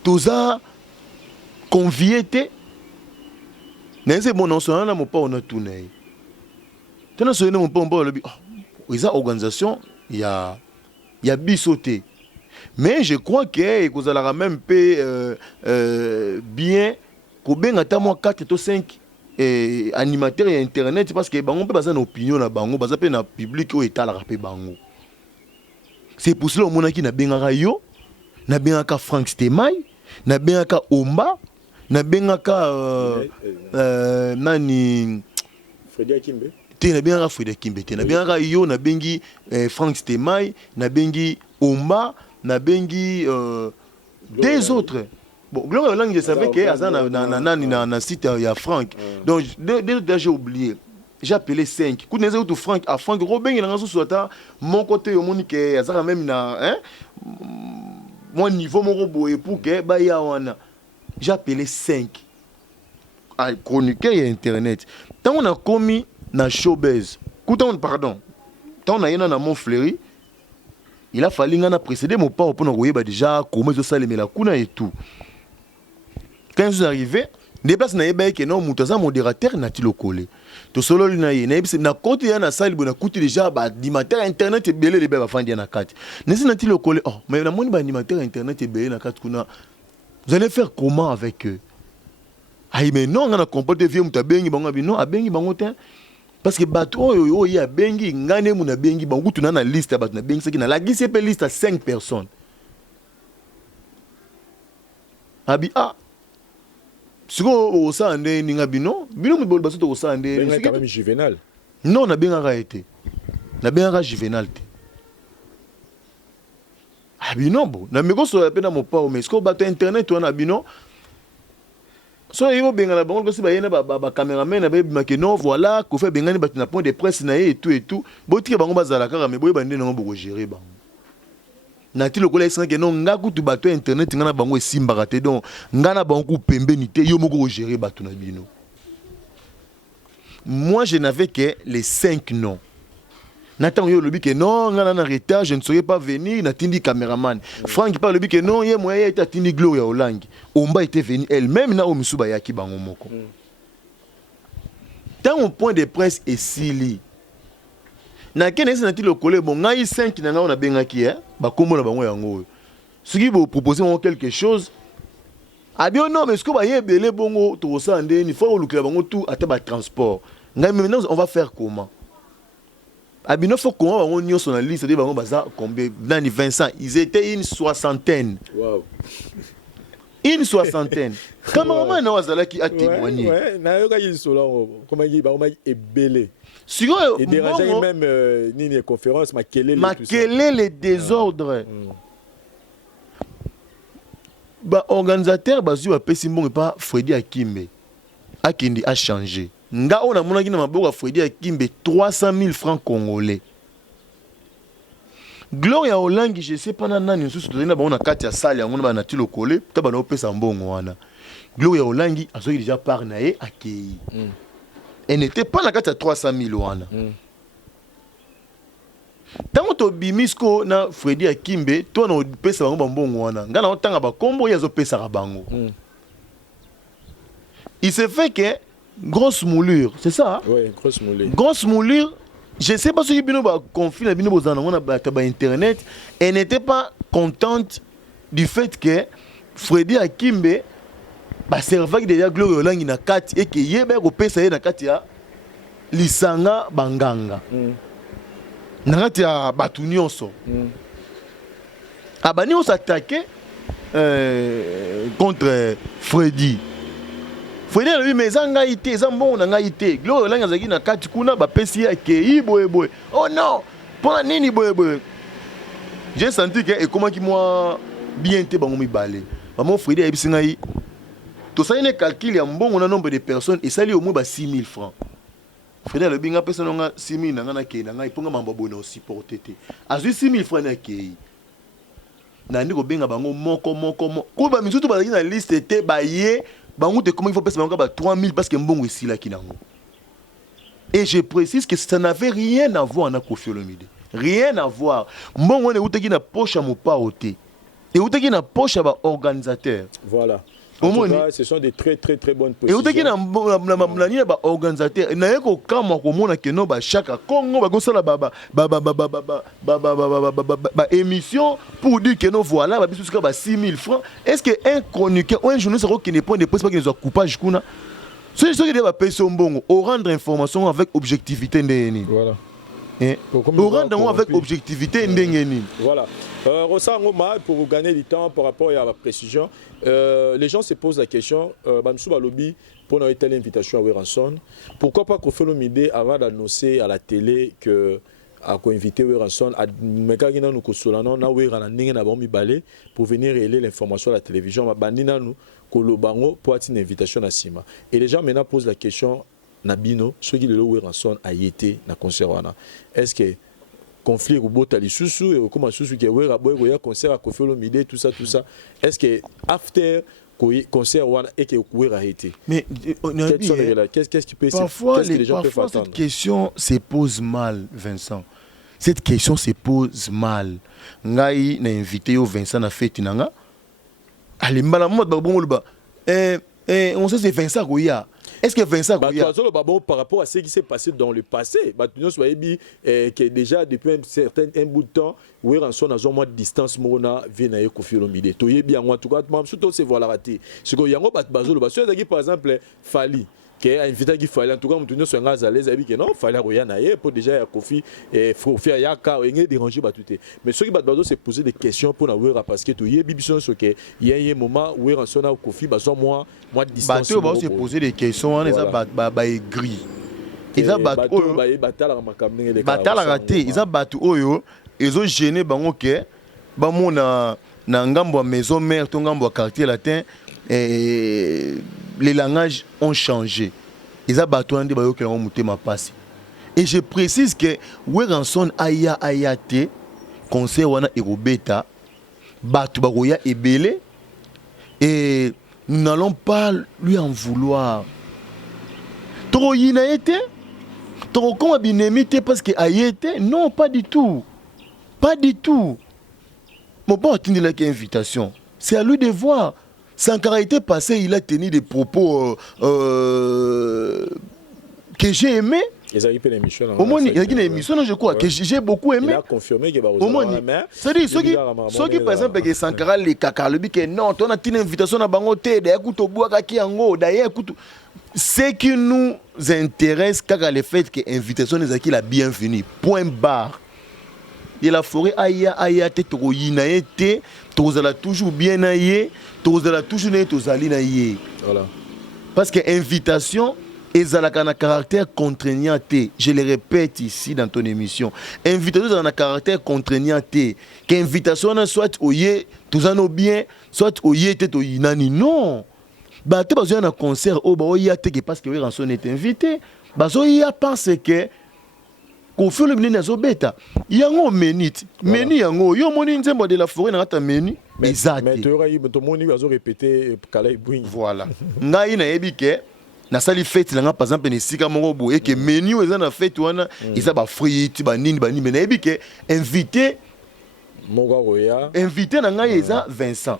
tout ça convié te mais c'est bon non ça là mon pas on a tourné tena so mon pas on le ils a organisation il y a bisoté. Mais je crois que vous allez même bien qu'on ben attend moi 4 ou 5 animateurs et internet parce que bango peut baser une opinion na bango baser pe na public ou état la rapé bango. C'est pour cela mon qui na bengaka yo na bengaka Franck Stemai na bengaka Omba na bengaka nani Frédéric Kimbe te na bengaka Frédéric Kimbe te na bengaka yo na bengi Franck Stemai na bengi Omba na bengi des autres. Bon, Gloria Langue, je savais que na site il y a Franck. Donc déjà j'ai oublié. J'ai appelé 5. Quand nous avons Franck à Franck Robin il a raison sur mon côté au Monique azara même na mon niveau mon robot et pour que ba ya wana. J'ai appelé 5. À chroniqueur et internet. Tant on a commis na showbiz. Pardon. Tant on a yana na Montfleury. Il a fallu qu'on a précédé mon père pour nous voir déjà comment ça les met la kuna et tout. Quand je suis arrivé, des places na yeba que non mutaza modérateur Nati Lokole. To solo na yeba na côté ya na salle bona kuti déjà ba animateur internet belé les ba fandi na kati. Nesi Nati Lokole oh mais na moni ba animateur internet belé na kati kuna. Vous allez faire comment avec eux? Aïe mais non on a comporté vieux mutabengi bango bi non abengi bango te. Parce que bateau il y a bengi ngane muna bengi bango tu na liste bateau na bengi c'est na la glisse pe liste à 5 personnes. Abi siko o sa ande ninga bino mu bol baso to sa ande c'est quand même juvénal. Non na benga été. Na benga juvénal te. Abino bo na meko so pe na mopa o mais ko bato internet wana abino so yo benga na bango ko ba yena ba cameraman na ba bimake non voilà ko fait benga ni bato na point de presse na et tout botike bango bazala kaka mais boye bande na ngo gérer bango na ti lokola esanga ke non nga kutu bato internet nga na bango esimbaka te donc nga na bango ku pembeni te yo moko gérer bato na bino. Moi je n'avais que les 5 noms. Nathan yo lobi que non, nga na retard, je ne saurais pas venir, natindi caméraman. Franck parle lobi que non, ye moyen était tindi Gloria Olangi. Omba était venu elle-même na omisuba yaki bango moko. Tant au point de presse et sili. Na kene se nati lokole bon nga 5 na nga on a bengaki ba kombo na bango yango. Soki bo proposer quelque chose ah bien non mais ce que ba yebele bongo to ça ndeni faut lukela bango tout ata ba transport. Nga maintenant on va faire comment? Abino faut qu'on on y sur la liste de bango baza combien dans les 20 ils étaient une soixantaine. Wow. Une soixantaine. Cameraman na wazala qui a témoigné. Ouais, na yo ka yisola comment il ba e belé. Sur et déranger même ni conférence maqueler les désordres. Ba organisateur bazu a pesi mbongo pas Freddy Akimbe. Akindi a changé. Nga on a monaki na maboko Freddy Akimbe 300 000 francs congolais. Gloria Olangi je sais pas nani nsusu to na ba on a kati ya salle yango na ti lokole ta ba na opesa mbongo wana. Gloria Olangi azoki déjà par nae akei. Elle n'était pas la carte à 300 000 wana. Tant que bimisko na Freddy Akimbe, toi na pesa bango mbongo wana. Ngana otanga ba kombo yazo pesa ka bango. Il se fait que grosse moulure, c'est ça? Oui, grosse moulure. Grosse moulure. Je sais pas ce qui bino ba conflit na bino bozana on a ba internet, elle n'était pas contente du fait que Freddy Akimbe ba servaki déjà Gloria Olangi na kati et que yebe ko pesa ye na kati ya lisanga banganga. Na kati ya batu nyonso. Abani on s'attaquait contre Freddy. Freddy lui mais zanga ité zambo na nga ité. Gloria Olangi azaki na kati kuna ba pesi ya ke boye boye. Oh non, pour nini boye boye. J'ai senti que et comment qui moi bien te bango mi balé. Maman Freddy a bisinga yi tout ça, il y a un calcul, il y a un bon nombre de personnes et ça, il y a au moins 6 000 francs. Frédéric, le binga personne a 6 000, il y a un bon aussi porté. À 6 000 francs, il y a un bon quand ba mizutu ba na liste était baillé bango te comment il faut passer bango ba 3 000 parce que mbongo ici là kinango. Et je précise que ça n'avait rien à voir avec Koffi Olomide. Rien à voir. Mbongo ne utaki na poche à mon pas ôté. Et utaki na poche à ba organisateur. Voilà. En tout cas, ce sont des très bonnes positions. Et vous avez dit que organisateur, il y a un chaque Congo émission pour dire que nous voilà 6 000 francs. Est-ce qu'un chroniqueur ou un journaliste qui n'est pas de presse pas qu'il soit coupage kuna? Ceux qui doivent payer son bon, au rendre information avec objectivité. Voilà. Au rendre avec objectivité. Voilà. Rosa Ngoma, pour gagner du temps par rapport à la précision, les gens se posent la question, Bamsouba Lobby, pour une telle invitation à Weranson, pourquoi pas Koffi Olomide avant d'annoncer à la télé que a invité Weranson à Mekagina nous Kosolano, na Werana Ninga Bomi Balé, pour venir relayer l'information à la télévision, Bandina nous Kolobango pour une invitation à Sima. Et les gens maintenant posent la question, Nabino, ceux qui le Weranson a été na concert. Est-ce que conflit au botali susu et comment susu qui wera boy goya concert à Koffi Olomide tout ça est-ce que after concert wana et que wera été mais qu'est-ce qui peut parfois cette question se pose mal Vincent, cette question se pose mal ngai na invité au Vincent na fête nanga allez mbala mode ba bongo ba on sait c'est Vincent Goya. Est-ce que Vincent Goya par rapport à ce qui s'est passé dans le passé, que déjà depuis un bout de temps, Weranson a un mois de distance mona vient à Koffi Olomide. To yebi en tout cas, surtout c'est voilà raté. Ce que yango bazolo par exemple Fali qui a invité qui fallait en tout cas nous sommes à l'aise avec que non fallait rien naie pour déjà Koffi et faut faire yaka et déranger batouté. Mais ceux qui bazo se poser des questions pour na parce que to yebi biso ce que il y a un moment où Weranson a Koffi bazo moi de distance. Bato se poser des questions les ba aigri. Ils a battu raté, ils a battu oyo, ils ont gêné bango que bamo na ngambo maison mère to ngambo quartier latin les langages ont changé. Ils abattent ba yokela mutema pasi. Et je précise que Weranson ayate concert wana erobeta batu bagoya ebele et nous n'allons pas lui en vouloir. Toro yina été toro comme binemité parce que ayete non pas du tout. Pas du tout. Mon père a tenu la invitation. C'est à lui de voir. Sankara était passé, il a tenu des propos que j'ai aimé. Ils ont eu une émission. Au moins, il y a une émission, je crois, que j'ai beaucoup aimé. Il a confirmé qu'il va au moins, c'est-à-dire, ceux qui, par exemple, que Sankara, les caca, le bique, non, on a une invitation à Bangote, d'ailleurs, écoute, bois, kaki, ango, d'ailleurs, écoute. Ce qui nous intéresse, car le fait que l'invitation est la bienvenue. Point barre. Et la forêt, aya, te toyina, te, tozala toujours bien aïe, tozala toujours né, tozali naïe. Voilà. Parce que invitation, ezalaka na caractère contraignant te. Je le répète ici dans ton émission. Invitation a un caractère contraignant te. Qu'invitation soit oye, tozano bien, soit oye te toyinani. Non. Bah tu besoin d'un concert au bah oye te que parce que oui rançon est invité. Bah oye pense que qu'on fait le mini nazo beta. Yango menit. Meni yango yo moni nzembo de la forêt na ta meni. Mais tu auras eu ton moni va répéter kala ibouin. Voilà. Ngai na ebike na sali fête là par exemple ne sika moko bo et que menu eza na fête wana isa ba frites ba nini mais na ebike invité moko roya invité na ngai eza Vincent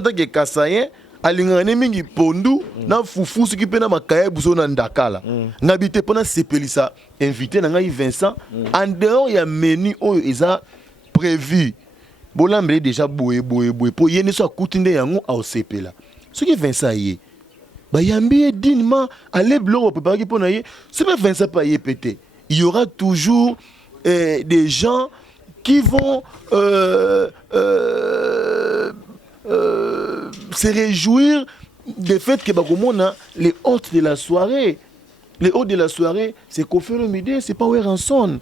tant que Kasayen alingane mingi pondu na fufu soki pe na makaya buso na ndakala ngabite pona sepelisa invité na ngai Vincent en dehors ya menu oyo eza prévu bolambele déjà boye po yene so akutinde yango a sepela soki Vincent yé bah yambi dignement aller blog préparer pour naïe c'est pas Vincent pas y pété il y aura toujours des gens qui vont se réjouir du fait que bah les hôtes de la soirée c'est Kofi Olomide c'est pas Weranson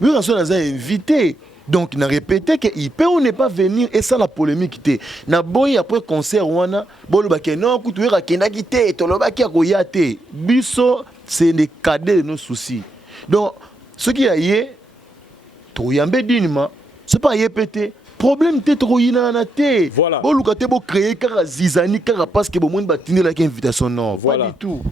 Weranson a invité. Donc, n'a répété qu'il peut ou ne pas venir et ça la polémique. Na boy après concert wana, bolo ba ke non kutu ra kenda kité, toloba ki akoya te. Biso c'est le cadet de nos soucis. Donc, ce qui a yé to yambe dinima, c'est pas yé pété. Problème te to yina na te. Voilà. Bolo ka te bo créer kara zizani kara parce que bo monde ba tiner la invitation non, voilà. Pas du tout.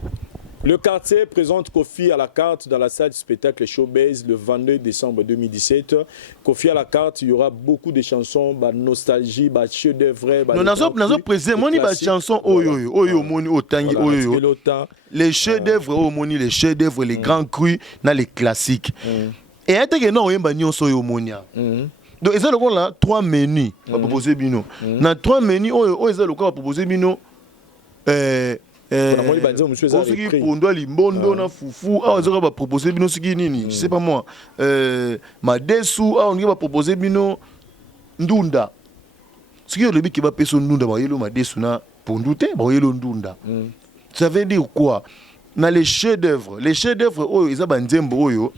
Le quartier présente Kofi à la carte dans la salle du spectacle Showbiz le 22 décembre 2017. Kofi à la carte, il y aura beaucoup de chansons, nostalgie, chefs-d'œuvre. Non, nous présent moni ba chansons oyo moni otangi oyo. Les chefs-d'œuvre au moni, les chefs-d'œuvre, les grands crus, na les classiques. Et un que non oyemba nyonso yo monia. Donc ils ont là trois menus à proposer bino. Na trois menus oyo ils ont proposer bino Osiki pondo limbondo na fufu ah on va proposer bino siki nini je sais pas moi madesu ah on va proposer bino ndunda siki le biki va peso ndunda ba yelo madesu na pondute ba yelo ndunda ça veut dire quoi na les chefs-d'œuvre oyo ils ba nzembo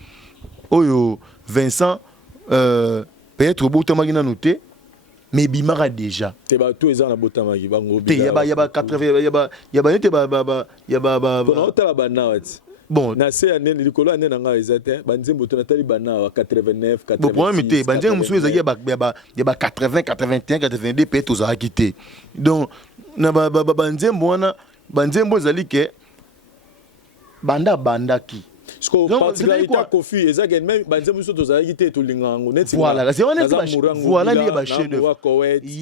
oyo Vincent peut-être botama gina noté mais bimara déjà te ba tout ezana botama ki bango te ya ba 80 ya ba nete ba on tala bana wati bon na se ane likolo ane na nga ezate banzembo to na tali bana wa 89 86 bon problème te banzembo musu ezaki ya ba 80 81 82 peut-être aux a quitté donc na ba banzembo wana banzembo ezali ke banda ki Sko particularité Kofi ezaka même banzembo so tozali te to lingango net voilà c'est voilà li ba chef d'œuvre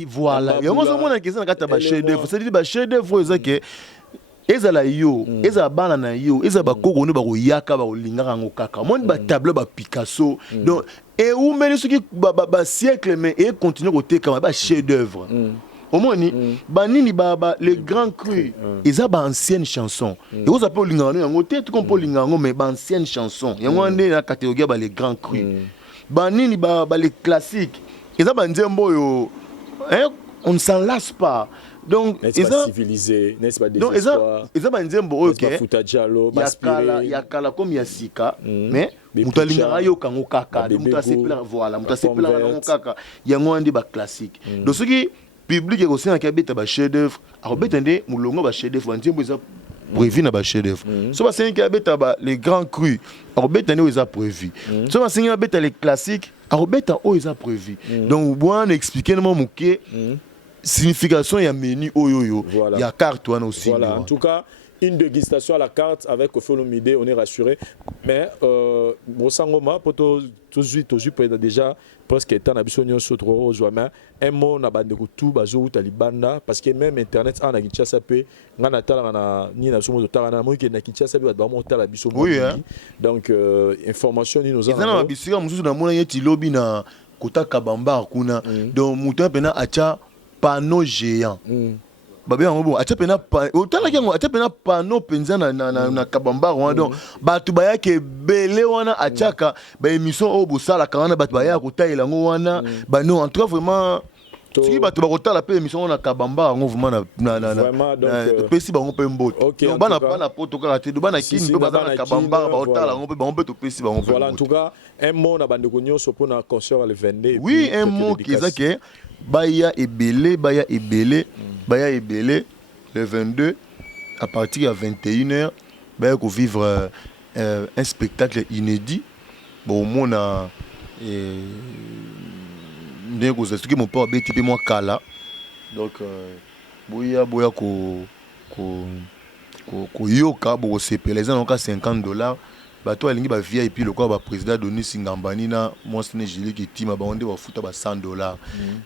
voilà yango so mona kesa na kata ba chef d'œuvre c'est dit ba chef d'œuvre ezaka ezala yo ezala bana na yo ezala ba koko ne ba ko yaka ba lingaka ngo kaka monde ba tableau ba Picasso donc et ou meni ce qui ba siècle mais et continue côté comme ba chef d'œuvre au moins banini baba les grands crus ils ont ancienne chanson et vous appelez lingano yango te tout comme lingano mais ancienne chanson yango ndé na catégorie ba les grands crus banini baba les classiques ils ont nzembo yo on ne s'en lasse pas. Donc, n'est-ce pas civilisé, n'est-ce pas désespoir, n'est-ce pas nzembo, ok, il y a kala comme il y a sika, mais mutalinga yo kango kaka, mutasepela voilà, mutasepela kango kaka, yango andi ba classique. Donc ce qui public est aussi un kabeta ba chef d'œuvre, arobeta ndé mulongo ba chef d'œuvre, nzembo eza prévu na ba chef d'œuvre. So ba sengi kabeta ba les grands crus, arobeta ndé eza prévu. So ba sengi kabeta les classiques, arobeta o eza prévu. Donc bon expliquer moi muké signification il y a menu oyoyo il y a carte aussi voilà en tout cas une dégustation à la carte avec Koffi Olomide, on est rassuré mais Mosangoma poto toujours déjà presque étant habitué sur trop mais un mot na bande ko tout bazo talibanda parce que même internet en Kinshasa pe ngana tala na ni na somo tala na mo ke na Kinshasa pe ba monter la biso donc information ni nous avons na bisika mususu na mona yeti lobby na kota kabamba kuna donc mutu pena acha panneau géant. Babé en bon, acha pena otala yango acha pena panneau penza na kabamba rwanda donc batu baya ke belé wana achaka ba émission o bosala kana batu baya ko taila ngo wana ba non en tout cas vraiment si batu ba ko tala pe émission na kabamba ngo vraiment na pesi ba ngo pe mbote donc bana bana poto kala te bana kini do bazana kabamba ba otala ngo pe ba ngo to pesi ba ngo voilà en tout cas un mot na bande ko nyonso pona concert le 22 oui un mot qui est que Baya Ebele, le 22, à partir de 21h, Baya qu'on vivre un spectacle inédit. Bon, au moins, ce qui mon père a été moi Kala. Donc, Boya ko yoka, bon, c'est les gens ont $50. Bato alingi ba VIP le quoi ba président Denis Singambani na moi c'est Gilles qui tima ba onde ba futa ba $100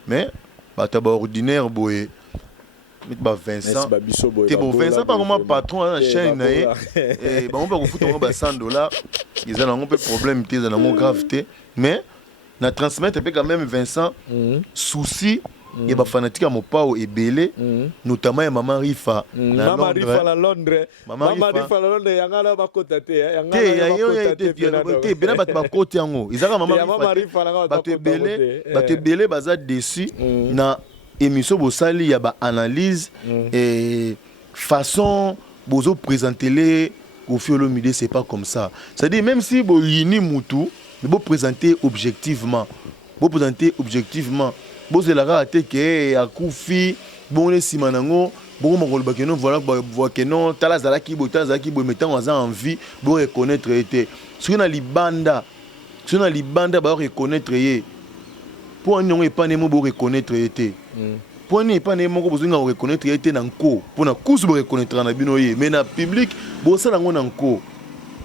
mais bato ba ordinaire boye mit ba Vincent te bon Vincent pas comme patron na chaîne na et ba on ba futa ba $100 ils ont un peu problème ils ont un grave mais na transmettre peut quand même Vincent souci et ba fanatique à Mopao et Belé notamment ya maman Rifa na Londres maman Rifa na Londres yangala ba kotate yangala te bena bat ba kote yango izaka maman Rifa bato Belé baza dessus na émission bosali ya ba analyse et façon bozo présenter les Koffi Olomide c'est pas comme ça c'est-à-dire même si bo yini mutu mais bo présenter objectivement bon c'est la raté que à Koffi bon les simanango bon mon rôle bakeno voilà voir que non talazala ki mettant en envie bon reconnaître été sur na libanda ba reconnaître yé pour non et pas nemo bon reconnaître été pour ne pas nemo ko besoin reconnaître été nanko pour na kusu bon reconnaître na bino yé mais na public bon ça nango nanko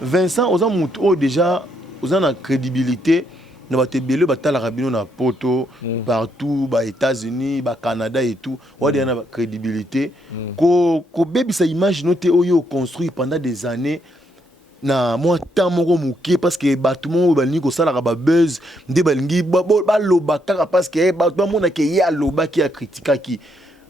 Vincent aux muto déjà aux en crédibilité na batebele batala rabino na poto partout ba États-Unis ba Canada et tout wadi na crédibilité ko bebi sa image noté oyo construit pendant des années na moi tant moko muké parce que batumo balingi ko sala ba buzz nde balingi ba loba kaka parce que ba mona ke ya loba ki a critiquer ki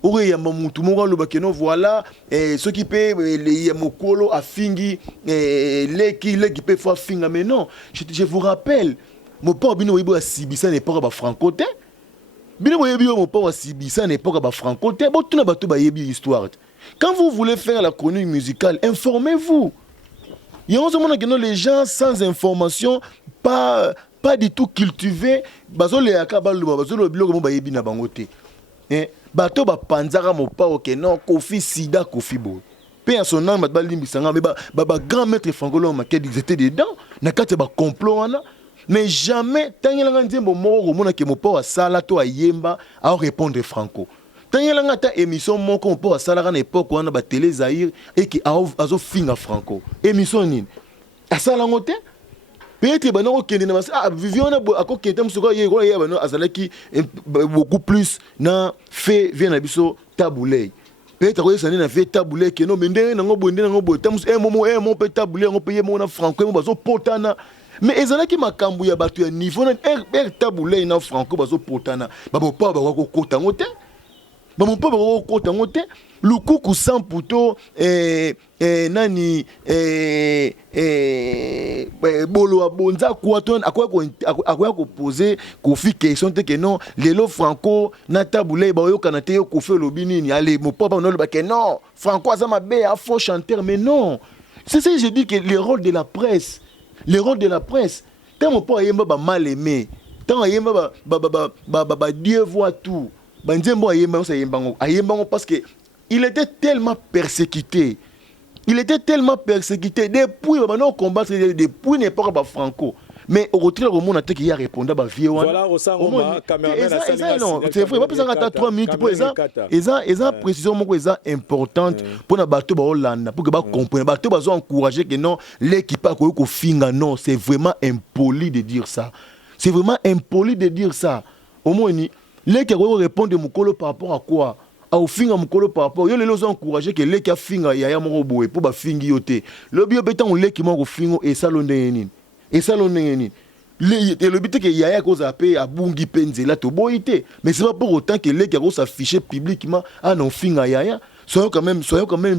ore ya mutu moko loba ke non voilà ce qui peut les mokolo a fingi les qui peut faire finga mais non je vous rappelle mon père bino yibo asibisa n'époque ba francoté bino yebi mon père asibisa n'époque ba francoté bon tout na bato ba yebi histoire quand vous voulez faire la chronique musicale informez-vous il y a en ce moment que les gens sans information pas du tout cultivés bazo le akaba lo bazo lo biloko ba yebi na bangote bato ba panzara mon père OK non Koffi sida Koffi bo pe en son nom ba limbisanga mais ba grand maître francolo maquet ils étaient dedans na kate ba complot wana mais jamais tangela nzembo moko mona ke mopo asala to ayemba a répondre franco tangela ngata émission moko mopo asala na époque wana ba télé Zaïre et qui azo finga franco émission nini asala ngote peut-être banoko kende na Viviana ako kente msuko yego ya bano asala ki beaucoup plus na fait vient na biso taboulé peut-être ko yesani na fait taboulé ke no mende na ngo tamus mon peut taboulé ngo payer mon franco mo bazo potana mais ezalaki makambu ya bato ya niveau na taboulé na franco bazo potana babo pa ba ko kota ngote ba mon papa ko tangote lukuku sans puto nani bolo abonza kwa ton akoya ko poser ko fi question te que non lelo Franco na tabule ba yo kanate yo ko fe lobini ni allez mon papa non ba que non Franco azama be a faux chanteur mais non c'est ça que je dis que le rôle de la presse tant mon papa yemba ba mal aimé tant yemba ba Dieu voit tout banzembo yemba on sa yemba parce que il était tellement persécuté. Depuis maintenant combat depuis n'importe pas Franco. Mais au retour au monde qu'il a répondu à vieux. Voilà au sang c'est vrai pas ça 3 minutes pour ça. Et précision mon ça importante pour na bateau ba Hollande pour que ba comprendre bateau ba encourager que non l'équipe a ko finga non, c'est vraiment impoli de dire ça. Au moins ni l'équipe a répondre mukolo par rapport à quoi? Au finga mukolo par rapport yo les encourager que les ka finga ya moko boye pour ba fingi yote le bio betan on leki moko fingo et salonde nini le but que yaya ko zape abungi penzela to boyité mais c'est pas pour autant que les ka s'afficher publiquement ah non finga yaya soyons quand même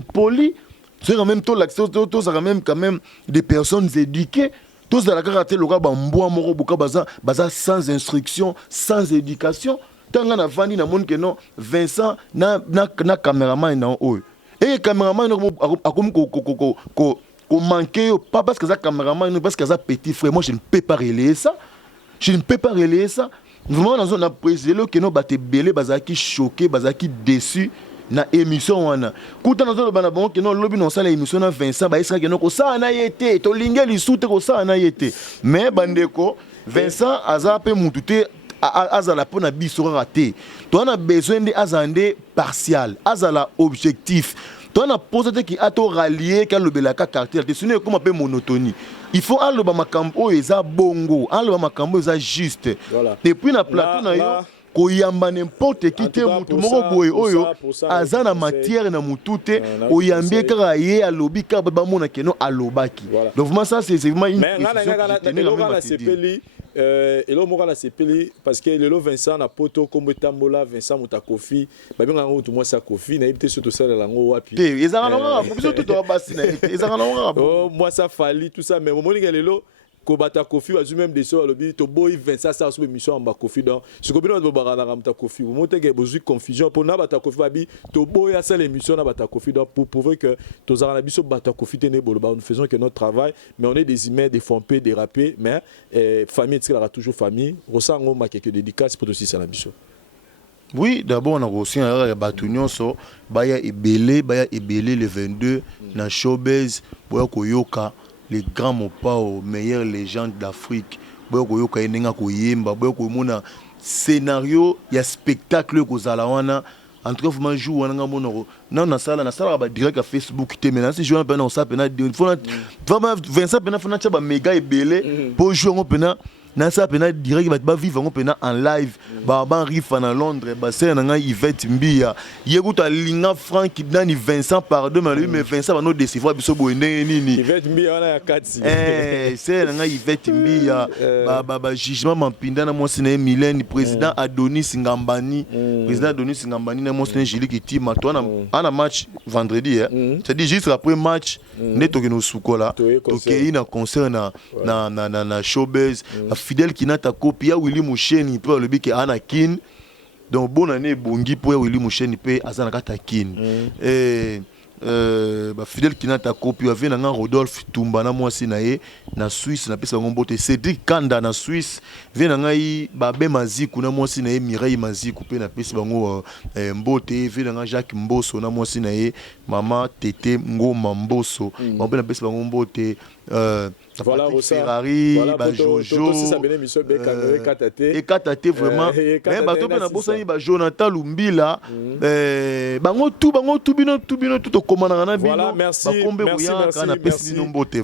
poli soyons quand même tout l'action tout ça quand même des personnes éduquées tous dans la caractère le ba mboa moko buka baza sans instruction sans éducation. Tanga na vandi na monde que non Vincent na caméraman na oyo et caméraman akom ko manquer pas parce que ça caméraman parce que ça petit frère moi je ne peux pas relayer ça vraiment dans zone président que non baté belé bazaki choqué bazaki déçu na émission wana kuta na zone bana bon que non lobi non ça la émission na Vincent ba isra que non ko ça na yete to lingeli soute ko ça na yete mais bandeko Vincent azape mutute azala pona biso raté to on a besoin de azande partial azala objectif to on a posé qui a to rallier quand le belaka caractère sinon comme un peu monotonie il faut allo ba makambo eza bongo allo ba makambo eza juste depuis na plateau na yo koyamba n'importe qui te mutu moko boye oyo azana matière na mutute oyambie kaka ye alobi ka ba mona keno alobaki donc vraiment ça c'est vraiment une précision et là moi la CPL parce que le Vincent na poto comme tambola Vincent Mutakofi ba binga ngo tout moi ça Kofi na ibité surtout ça la ngo wapi ezanga nga biso tout to basi na ezanga nga oh moi ça fali tout ça mais moment ni lelo ko bata Kofi va même des so lobi to boy Vincent ça sur émission en ba Kofi donc ce ko bino ba na ramta Kofi vous monter que besoin confusion pour na bata Kofi babi to boy à ça l'émission na bata Kofi donc pour prouver que to za na biso bata Kofi tene bolo ba nous faisons que notre travail mais on est des humains des fompés des rappés mais famille tu la toujours famille ressango ma quelques dédicaces pour aussi ça la biso. Oui, d'abord on a reçu un bateau nyonso baya ebele le 22 na showbiz boya koyoka les grands mopao meilleures légendes d'Afrique boya koyoka enenga koyemba boya komona scénario ya spectacle kozala wana en tout cas vraiment joue wana monoro non na sala ba direct à Facebook te maintenant si jouer un peu on ça pena vraiment Vincent pena fona tcha ba méga ebele pour jouer on pena na ça pena direct ba vivre on pena en live ba rifa na Londres ba c'est na Yvette Mbia yekuta linga Frank Dani Vincent pardon mais Vincent ba no décevoir biso bo nini Yvette Mbia na kati c'est na Yvette Mbia ba jugement mampinda na mo sine Mylène président Adonis Ngambani na mo sine Julie Kitima toi na match vendredi c'est-à-dire juste après match neto que nous sukola toke ina concert na showbiz fidèle qui n'a ta copie à Willy Moucheni pour le bic Anakin donc bonne année bongi pour Willy Moucheni pe azana katakin fidèle qui n'a ta copie avec na Rodolphe Tumba na moi sinaye na Suisse na pesa ngombote Cédric Kanda na Suisse vient na ngai babe maziku na moi sinaye Mireille maziku pe na pesa bango mbote vient na Jacques Mboso na moi sinaye mama Tete Ngoma Mboso ba pe na pesa bango mbote voilà Ferrari ba Jojo et Katate vraiment mais bato pe na bosani ba Jonathan Lumbila bango tout bino tout commandant na bino voilà merci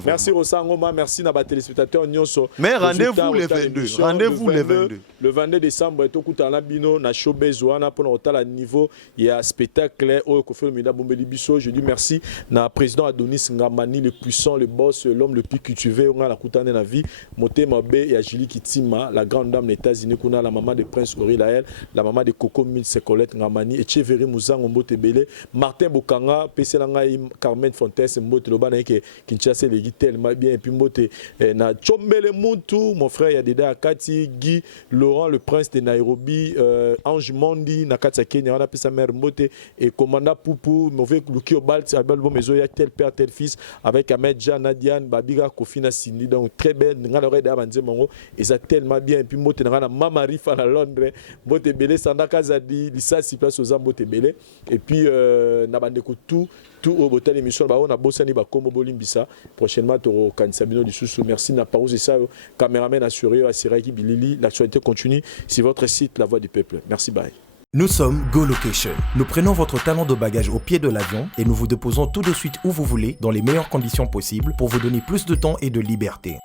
merci Rosangoma merci na ba téléspectateurs nyonso mais rendez-vous le 22 le 22 décembre tokuta na bino na showbiz wana pour otala niveau il y a spectacle au Kofelo Mida Bombeli Biso je dis merci na président Adonis Ngamani le puissant le boss l'homme le plus cultivé sauver on a la kutane na vie motema be ya Julie Kitima la grande dame des États-Unis kuna la maman de Prince Ori Lael la maman de Coco Mills Colette Ngamani Echeverry Muzango Mbote Bele Martin Bokanga pesela ngai Carmen Fontes Mbote lobana ke Kinshasa legi tellement bien et puis Mbote na Chombele Muntu mon frère ya Deda Akati Guy Laurent le prince de Nairobi Ange Mondi na Katsa Kenya on a pesa mère Mbote et commandant Poupou mauvais Luki Obalt album mezo ya tel père tel fils avec Ahmed Jean Nadiane Babiga Kofina Cindy donc très belle nga l'oreille d'Abanze Mongo et ça tellement bien et puis Mbote na Mama Rifa na Londres Mbote Bele Sandaka Zadi Lissasi place aux Mbote Bele et puis na bandeko tout au botel émission ba on a bossani ba kombo bolimbisa prochainement to kanisabino du sous merci na pause et ça caméraman assuré à Siraki Bilili l'actualité continue sur votre site La Voix du Peuple merci bye. Nous sommes Go Location. Nous prenons votre talon de bagage au pied de l'avion et nous vous déposons tout de suite où vous voulez dans les meilleures conditions possibles pour vous donner plus de temps et de liberté.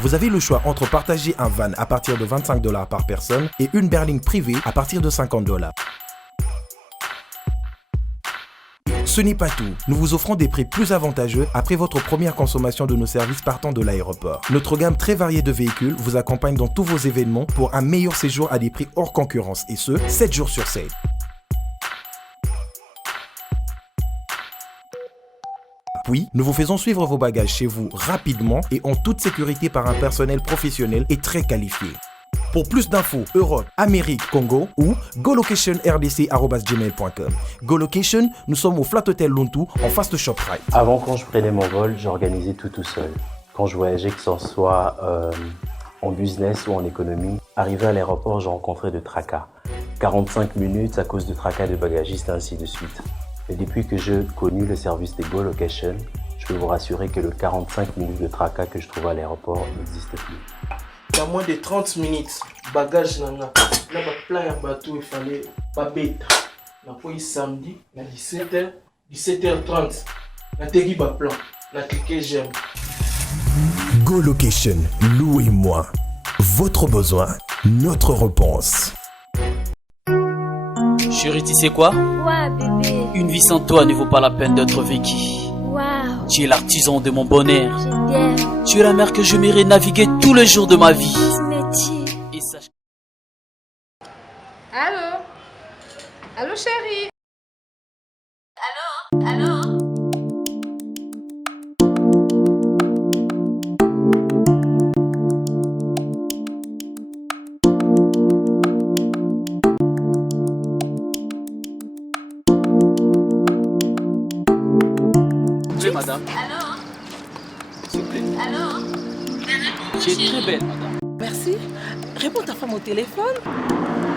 Vous avez le choix entre partager un van à partir de $25 par personne et une berline privée à partir de $50. Ce n'est pas tout. Nous vous offrons des prix plus avantageux après votre première consommation de nos services partant de l'aéroport. Notre gamme très variée de véhicules vous accompagne dans tous vos événements pour un meilleur séjour à des prix hors concurrence et ce, 7 jours sur 7. Puis, nous vous faisons suivre vos bagages chez vous rapidement et en toute sécurité par un personnel professionnel et très qualifié. Pour plus d'infos, Europe, Amérique, Congo ou golocation@rdc@gmail.com. GoLocation, nous sommes au Flat Hotel Lontou en face de ShopRite. Avant, quand je prenais mon vol, j'organisais tout seul. Quand je voyageais, que ce soit en business ou en économie, arrivé à l'aéroport, je rencontrais de tracas. 45 minutes à cause de tracas de bagagistes, ainsi de suite. Et depuis que j'ai connu le service de GoLocation, je peux vous rassurer que le 45 minutes de tracas que je trouve à l'aéroport n'existe plus. Il y a moins de 30 minutes, bagage nanga. Là, plein de bateau, il fallait pas bête. On a pris samedi, à 17h, 17h30. On a tegui ba plan. On a cliqué j'aime. GoLocation, louez-moi. Votre besoin, notre réponse. Chérie, tu sais quoi? Ouais, bébé. Une vie sans toi ne vaut pas la peine d'être vécue. Waouh. Tu es l'artisan de mon bonheur. Je t'aime. Tu es la mer que je m'irai naviguer tous les jours de ma vie. Et sache... Allô? Allô, chérie? Allô? Allô? Oui, madame. Allô? S'il vous plaît. Allô? Tu es très belle, madame. Merci. Réponds ta femme au téléphone.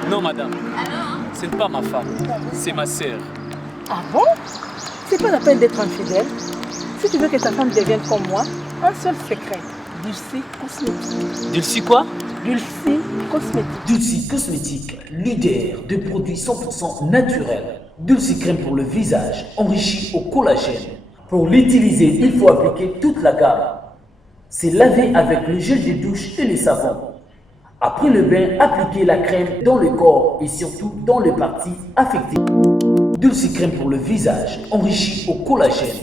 Non, madame. Allô? Ce n'est pas ma femme. C'est ma sœur. Ah bon? C'est pas la peine d'être infidèle. Si tu veux que ta femme devienne comme moi, un seul secret. Dulcie Cosmétique. Dulcie quoi? Dulcie Cosmétique. Dulcie Cosmétique, leader de produits 100% naturels. Dulcie crème pour le visage, enrichi au collagène. Pour l'utiliser, il faut appliquer toute la gamme. C'est laver avec le gel de douche et le savon. Après le bain, appliquez la crème dans le corps et surtout dans les parties affectées. Dulcie crème pour le visage, enrichi au collagène.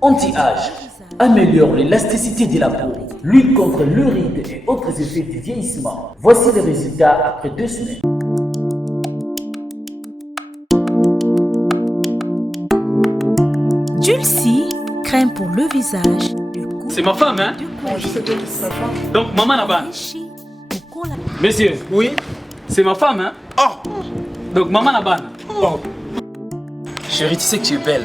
Anti-âge, améliore l'élasticité de la peau, lutte contre le ride et autres effets du vieillissement. Voici les résultats après 2 semaines. Dulcie, crème pour le visage. C'est ma femme, hein? Je sais bien que c'est sa femme. Donc, maman là-bas. Monsieur. Oui? C'est ma femme, hein? Oh! Donc, maman là-bas. Oh! Chérie, tu sais que tu es belle.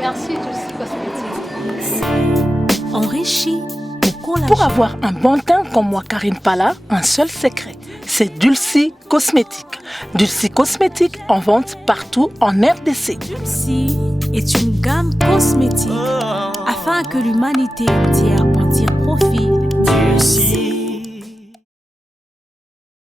Merci, Dulcie Cosmétique. Enrichi au collagène. Pour avoir un bon teint comme moi, Karine Pala, un seul secret. C'est Dulcie Cosmétique. Dulcie Cosmétique en vente partout en RDC. Dulcie est une gamme cosmétique afin que l'humanité entière